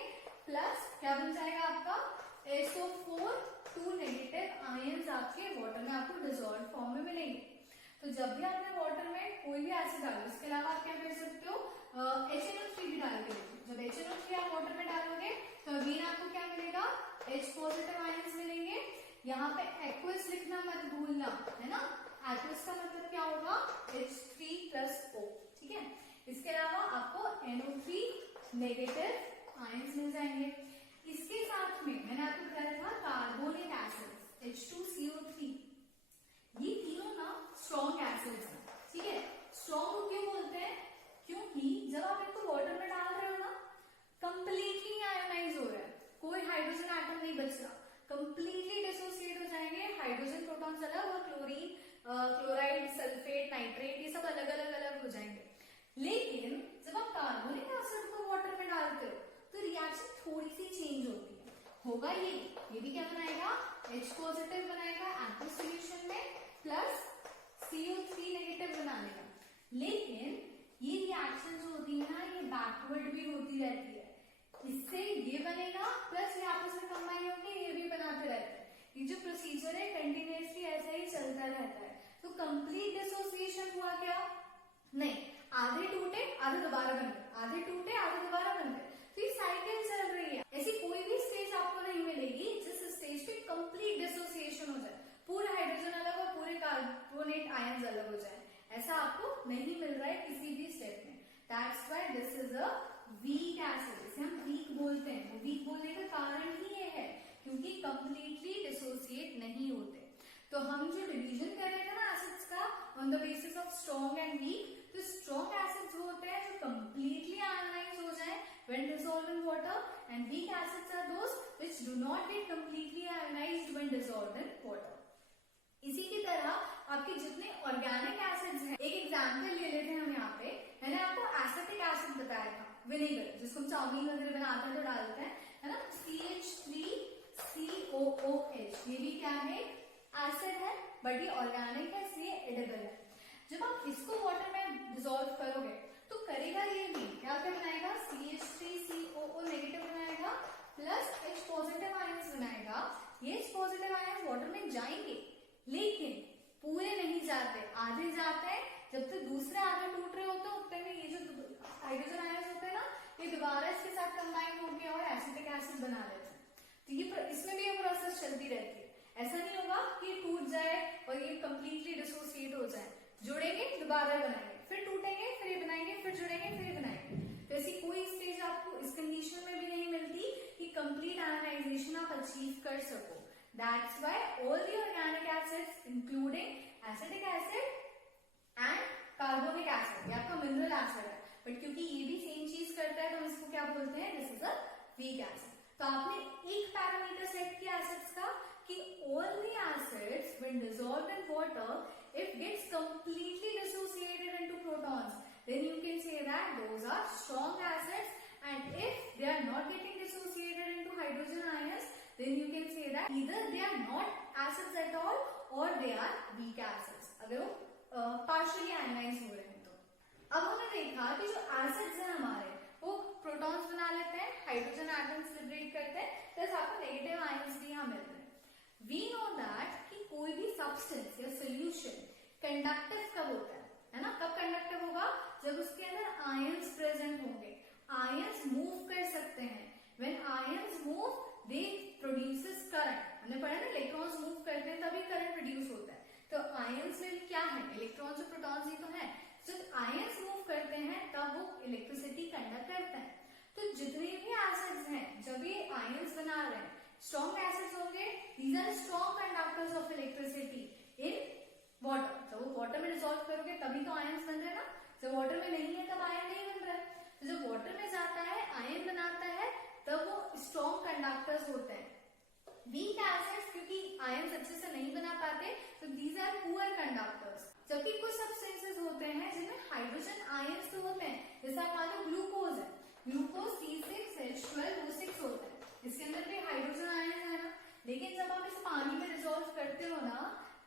प्लस क्या बन जाएगा आपका? SO4, 2 नेगेटिव आयंस आपके वाटर में आपको डिसॉल्व फॉर्म में मिलेंगे। तो जब भी आपने वाटर में कोई भी एसिड डालो, इसके अलावा आप क्या कर सकते हो? HNO3 भी डाल के देखो। जब HNO3 आप वाटर में डालोगे तो अगेन आपको क्या मिलेगा? H पॉजिटिव आयंस मिलेंगे। यहाँ पे एक्वस लिखना मत भूलना, है ना? एक्वस का मतलब क्या होगा? H3+O। ठीक है, इसके अलावा आपको NO3 नेगेटिव आयंस मिल जाएंगे। इसके साथ में मैंने आपको बताया था कार्बोनिक एसिड H2CO3, ये तीनों ना स्ट्रॉन्ग एसिड्स हैं। ठीक है, स्ट्रॉन्ग क्यों बोलते हैं? क्योंकि जब आप इनको वाटर में डाल रहे हो ना, कंप्लीटली आयोनाइज हो रहा है, कोई हाइड्रोजन एटम नहीं बच रहा, कंप्लीटली डिसोसिएट हो जाएंगे, हाइड्रोजन प्रोटॉन्स अलग और क्लोरीन, क्लोराइड, सल्फेट, नाइट्रेट, ये सब अलग अलग हो जाएंगे। लेकिन जब आप कार्बोनिक एसिड को वाटर में डालते हो तो रिएक्शन थोड़ी सी चेंज होती है। होगा ये भी क्या बनाएगा? H पॉजिटिव बनाएगा एक्वस सॉल्यूशन में, प्लस CO3 नेगेटिव बना लेगा। लेकिन ये रिएक्शन जो होती है ना, ये बैकवर्ड भी होती रहती है। इससे ये बनेगा, प्लस ये आपस में कंबाइन होंगे, ये भी बनाते रहते हैं। ये जो प्रोसीजर है कंटिन्यूअसली ऐसा ही चलता रहता है। तो कंप्लीट डिसोसिएशन हुआ क्या? नहीं, आधे टूटे आधे दोबारा बन गए, आधे टूटे आधे दोबारा बन गए। तो ये साइकिल चल रही है। ऐसी कोई भी स्टेज आपको नहीं मिलेगी जिस स्टेज पे कंप्लीट डिसोसिएशन हो जाए, पूरे हाइड्रोजन अलग और पूरे कार्बोनेट आयंस अलग हो जाए। ऐसा आपको नहीं मिल रहा है किसी भी स्टेप में। That's why this is a weak acid. इसे हम वीक बोलते हैं। वीक बोलने का कारण ही ये है क्योंकि कंप्लीटली डिसोसिएट नहीं होते। तो हम जो डिवीजन कर रहे थे ना एसिड्स का on the basis of strong and weak, तो स्ट्रॉन्ग एसिड्स वो होते हैं जो कंप्लीटली आयोनाइज हो जाए when dissolved in water, and weak acids are those which do not get completely ionized when dissolved in water. इसी की तरह आपके जितने ऑर्गेनिक एसिड्स हैं, एक एग्जांपल ले लेते हैं हम यहाँ पे। मैंने आपको एसिटिक एसिड बताया था, विनेगर, जिसको हम चाउमीन वगैरह बनाते हैं तो डालते हैं, है ना? CH3COOH, ये भी क्या है? एसिड है, बट ये ऑर्गेनिक है इसलिए एडिबल है। जब आप इसको वाटर में डिसॉल्व करोगे तो करेगा ये भी, क्या क्या बनाएगा, CH3COO नेगेटिव बनाएगा प्लस H पॉजिटिव आयंस बनाएगा। ये H पॉजिटिव आयंस वाटर में जाएंगे लेकिन पूरे नहीं जाते, आधे जाते हैं। जब तक दूसरे आधे टूट रहे होते हैं उतने में ये जो हाइड्रोजन आयंस होते हैं ना, ये दोबारा इसके साथ कंबाइन होकर और एसिटिक एसिड बना लेते हैं। तो ये इसमें भी ये प्रोसेस चलती रहती है। ऐसा नहीं होगा कि टूट जाए और ये कंप्लीटली डिसोसिएट हो जाए, जुड़ेंगे दोबारा बनाएंगे, फिर टूटेंगे फिर ये बनाएंगे, फिर जुड़ेंगे फिर ये बनाएंगे। तो ऐसी कोई स्टेज आपको इस कंडीशन में भी नहीं मिलती कि कंप्लीट आयनाइजेशन आप अचीव कर सको। That's why all the organic acids including acetic acid and carbonic acid, ये आपका मिनरल एसिड है, बट क्योंकि ये भी सेम चीज करता है तो हम इसको क्या बोलते हैं, this is a weak acid. तो आपने एक पैरामीटर सेट किया एसिड्स का कि all the acids when dissolved in water, if gets completely dissociated into protons, then you can say that those are strong acids, and if they are not getting dissociated into hydrogen ions, then you can say that either they are not acids at all or they are weak acids, अगर वो partially ionized हो रहे हैं तो। अब हमने देखा कि जो एसिड्स हैं हमारे वो प्रोटॉन्स बना लेते हैं, हाइड्रोजन एटम्स लिबरेट करते हैं, प्लस आपको नेगेटिव आयंस भी यहाँ मिलते हैं। वी नो दैट कि कोई भी सब्सटेंस या सोल्यूशन कंडक्टिव कब होता है ना, कब कंडक्टिव होगा, जब उसके अंदर आयंस प्रेजेंट होंगे। आयंस मूव कर सकते हैं, when ions move they produces current. हमने पढ़ा ना, इलेक्ट्रॉन्स मूव करते हैं तभी करंट प्रोड्यूस होता है। तो आयंस में भी क्या है, इलेक्ट्रॉन्स और प्रोटॉन्स ही तो है। जब आयंस मूव करते हैं तब वो इलेक्ट्रिसिटी कंडक्ट करते हैं। तो जितने भी एसिड्स हैं जब ये आयंस बना रहे हैं, स्ट्रॉन्ग एसिड्स होंगे, these are strong conductors of electricity in water. जब वो वाटर में डिसॉल्व करोगे तभी तो आयंस बन रहे हैं ना, जब वाटर में नहीं है तब आयन नहीं बन रहा है। तो जब वाटर में जाता है आयन बनाता है तब वो स्ट्रॉन्ग कंडक्टर्स होते हैं। वीक एसिड्स क्योंकि आयंस अच्छे से नहीं बना पाते तो दीज आर पुअर कंडक्टर्स। जबकि कुछ सब्सटेंसेस होते हैं जिनमें हाइड्रोजन आयंस तो होते हैं, जैसे आप मान लो ग्लूकोज है, ग्लूकोज C6H12O6 होता है, इसके अंदर भी हाइड्रोजन आयंस है ना, लेकिन जब आप इस पानी में डिसॉल्व करते हो ना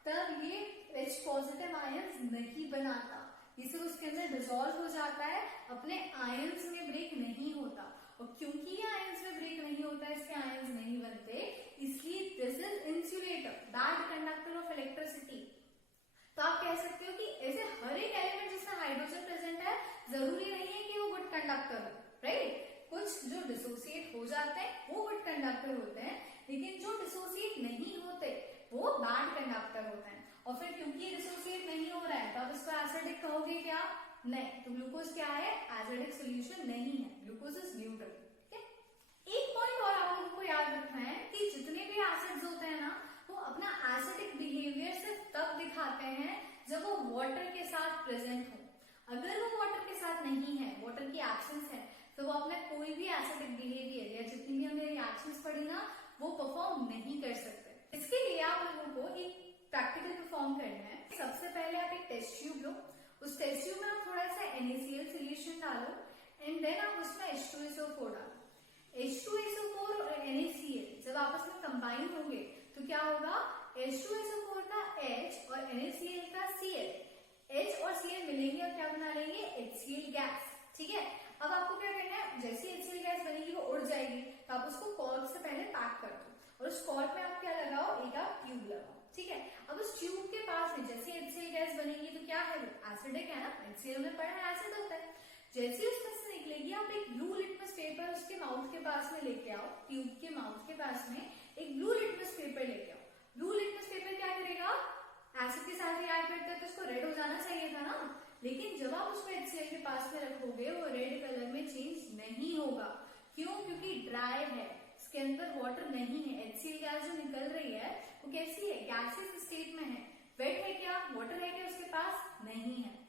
तब ये H पॉजिटिव आयंस नहीं बनाता, इसे उसके अंदर डिसॉल्व हो जाता है, अपने आयंस में ब्रेक नहीं होता। और क्योंकि ये आयंस में ब्रेक नहीं होता, इसके आयंस नहीं बनते, इसलिए this is insulator, bad conductor of electricity. तो आप कह सकते हो कि ऐसे हर एक एलिमेंट जिसमें हाइड्रोजन प्रेजेंट है जरूरी नहीं है कि वो गुड कंडक्टर हो, राइट। कुछ जो डिसोसिएट हो जाते हैं वो गुड कंडक्टर होते हैं, लेकिन जो डिसोसिएट नहीं होते वो बैड कंडक्टर होते हैं। और फिर क्योंकि ये डिसोसिएट नहीं हो रहा है तो आप इसको एसिडिक कहोगे क्या, नहीं। तो ग्लूकोज क्या है, एसिडिक सोल्यूशन नहीं है, ग्लूकोज इज न्यूट्रल। ठीक है। एक पॉइंट और आप लोगों को याद रखना है कि जितने भी एसिड्स होते हैं ना वो अपना एसिडिक बिहेवियर सिर्फ तब दिखाते हैं जब वो वाटर के साथ प्रेजेंट हो। अगर वो वाटर के साथ नहीं है, वाटर की एब्सेंस है, तो वो अपना कोई भी एसिडिक बिहेवियर या जितनी भी हमने रिएक्शंस पढ़ी ना वो परफॉर्म नहीं कर सकते। इसके लिए आप लोगों को एक प्रैक्टिकल परफॉर्म करना है। सबसे पहले आप एक टेस्ट ट्यूब लो, उस टेस्ट ट्यूब में आप थोड़ा सा NaCl सोल्यूशन डालो एंड देन आप उसमें H2SO4 डालो। H2SO4 और NaCl जब आपस में कंबाइन होंगे तो क्या होगा, H2SO4 का H और NaCl का Cl, H और Cl मिलेंगे और क्या बना लेंगे, HCl गैस। ठीक है। अब आपको क्या करना है, जैसे HCl गैस बनेगी वो उड़ जाएगी तो आप उसको कॉर्क से पहले पैक कर दो और उस कॉर्क में आप क्या लगाओ, एक आप ट्यूब लगाओ। ठीक है। अब उस ट्यूब के पास में जैसे HCl गैस बनेगी तो क्या है, वो एसिडिक है ना, HCl में पड़ा है, एसिड होता है। जैसे उसमें से निकलेगी आप एक ब्लू लिटमस पेपर उसके माउथ के पास में लेके आओ, ट्यूब के माउथ के पास में एक ब्लू लिटमस पेपर लेके आओ। ब्लू लिटमस पेपर क्या करेगा, एसिड के साथ रिएक्ट करता है तो उसको रेड हो जाना चाहिए था ना, लेकिन जब आप उसको HCl के पास में रखोगे वो रेड कलर में चेंज नहीं होगा। क्यों, क्योंकि ड्राई है, इसके अंदर वाटर नहीं है। HCl गैस जो निकल रही है वो कैसी है, गैसियस स्टेट में है। वेट है क्या, वाटर है क्या उसके पास, नहीं है।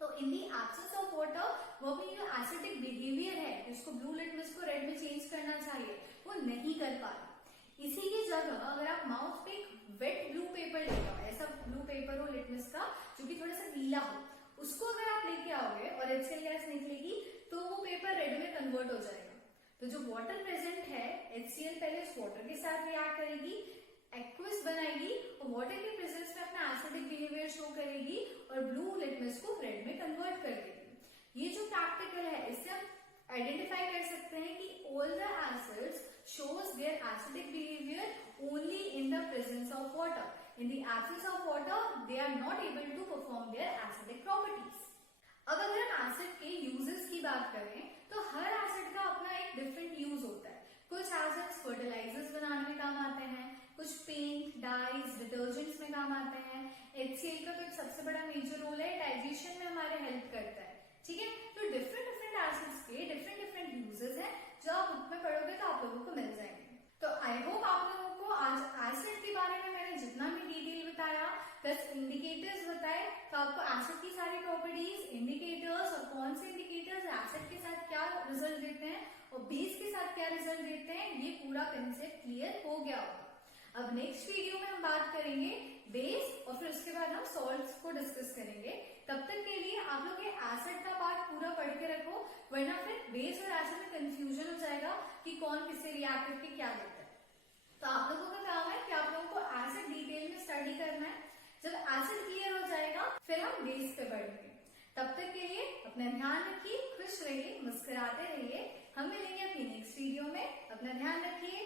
तो इन दी एब्सेंस ऑफ वाटर वो अपनी जो एसिडिक बिहेवियर है उसको ब्लू लिटमस को रेड में चेंज करना चाहिए, वो नहीं कर पा रहा। इसी की जगह अगर आप माउथ पे एक वेट ब्लू पेपर लेके आओ, ऐसा ब्लू पेपर हो लिटमस का जो कि थोड़ा सा गीला हो, उसको अगर आप लेके आओगे और HCl गैस निकलेगी तो वो पेपर रेड में कन्वर्ट हो जाएगा। तो जो वाटर प्रेजेंट है, HCl पहले उस वाटर के साथ रिएक्ट करेगी, एक्वस बनाएगी और वाटर के प्रेजेंस में अपना एसिडिक बिहेवियर शो करेगी और ब्लू लिटमस को रेड में कन्वर्ट कर देगी। ये जो प्रैक्टिकल है इससे हम आइडेंटिफाई कर सकते हैं कि all the acids shows their acidic behavior only in the presence of water. In the absence of water, they are not able to perform their acidic properties. अब अगर हम एसिड के यूजेस की बात करें तो हर एसिड का अपना एक डिफरेंट यूज होता है। कुछ एसिड्स फर्टिलाइजर्स बनाने में काम आते हैं, कुछ पेंट, डाइज, डिटर्जेंट्स में काम आते हैं। HCl का तो एक सबसे बड़ा मेजर रोल है, डाइजेशन में हमारे हेल्प करता है। ठीक है, तो डिफरेंट एसिड्स के डिफरेंट यूजेस हैं, जो आप बुक में पढ़ोगे तो आप लोगों को मिल जाएंगे। तो आई होप आप लोगों को आज एसिड के बारे में मैंने जितना भी डिटेल बताया प्लस इंडिकेटर्स बताए, तो आपको एसिड की सारी प्रॉपर्टीज, इंडिकेटर्स और कौन से इंडिकेटर्स एसिड के साथ क्या रिजल्ट देते हैं और बेस के साथ क्या रिजल्ट देते हैं, ये पूरा कंसेप्ट क्लियर हो गया होगा। अब नेक्स्ट वीडियो में हम बात करेंगे बेस और फिर उसके बाद हम सॉल्ट्स को डिस्कस करेंगे। तब तक के लिए आप लोग ये एसिड का पार्ट पूरा पढ़ के रखो, वरना फिर बेस और एसिड में कंफ्यूजन हो जाएगा कि कौन किससे रिएक्ट करके क्या देता है। तो आप लोगों का काम है कि आप लोगों को एसिड डिटेल में स्टडी करना है। जब एसिड क्लियर हो जाएगा फिर हम बेस पे बढ़ेंगे। तब तक के लिए अपना ध्यान रखिए, खुश रहिए, मुस्कुराते रहिए। हम मिलेंगे अपनी नेक्स्ट वीडियो में। अपना ध्यान रखिए।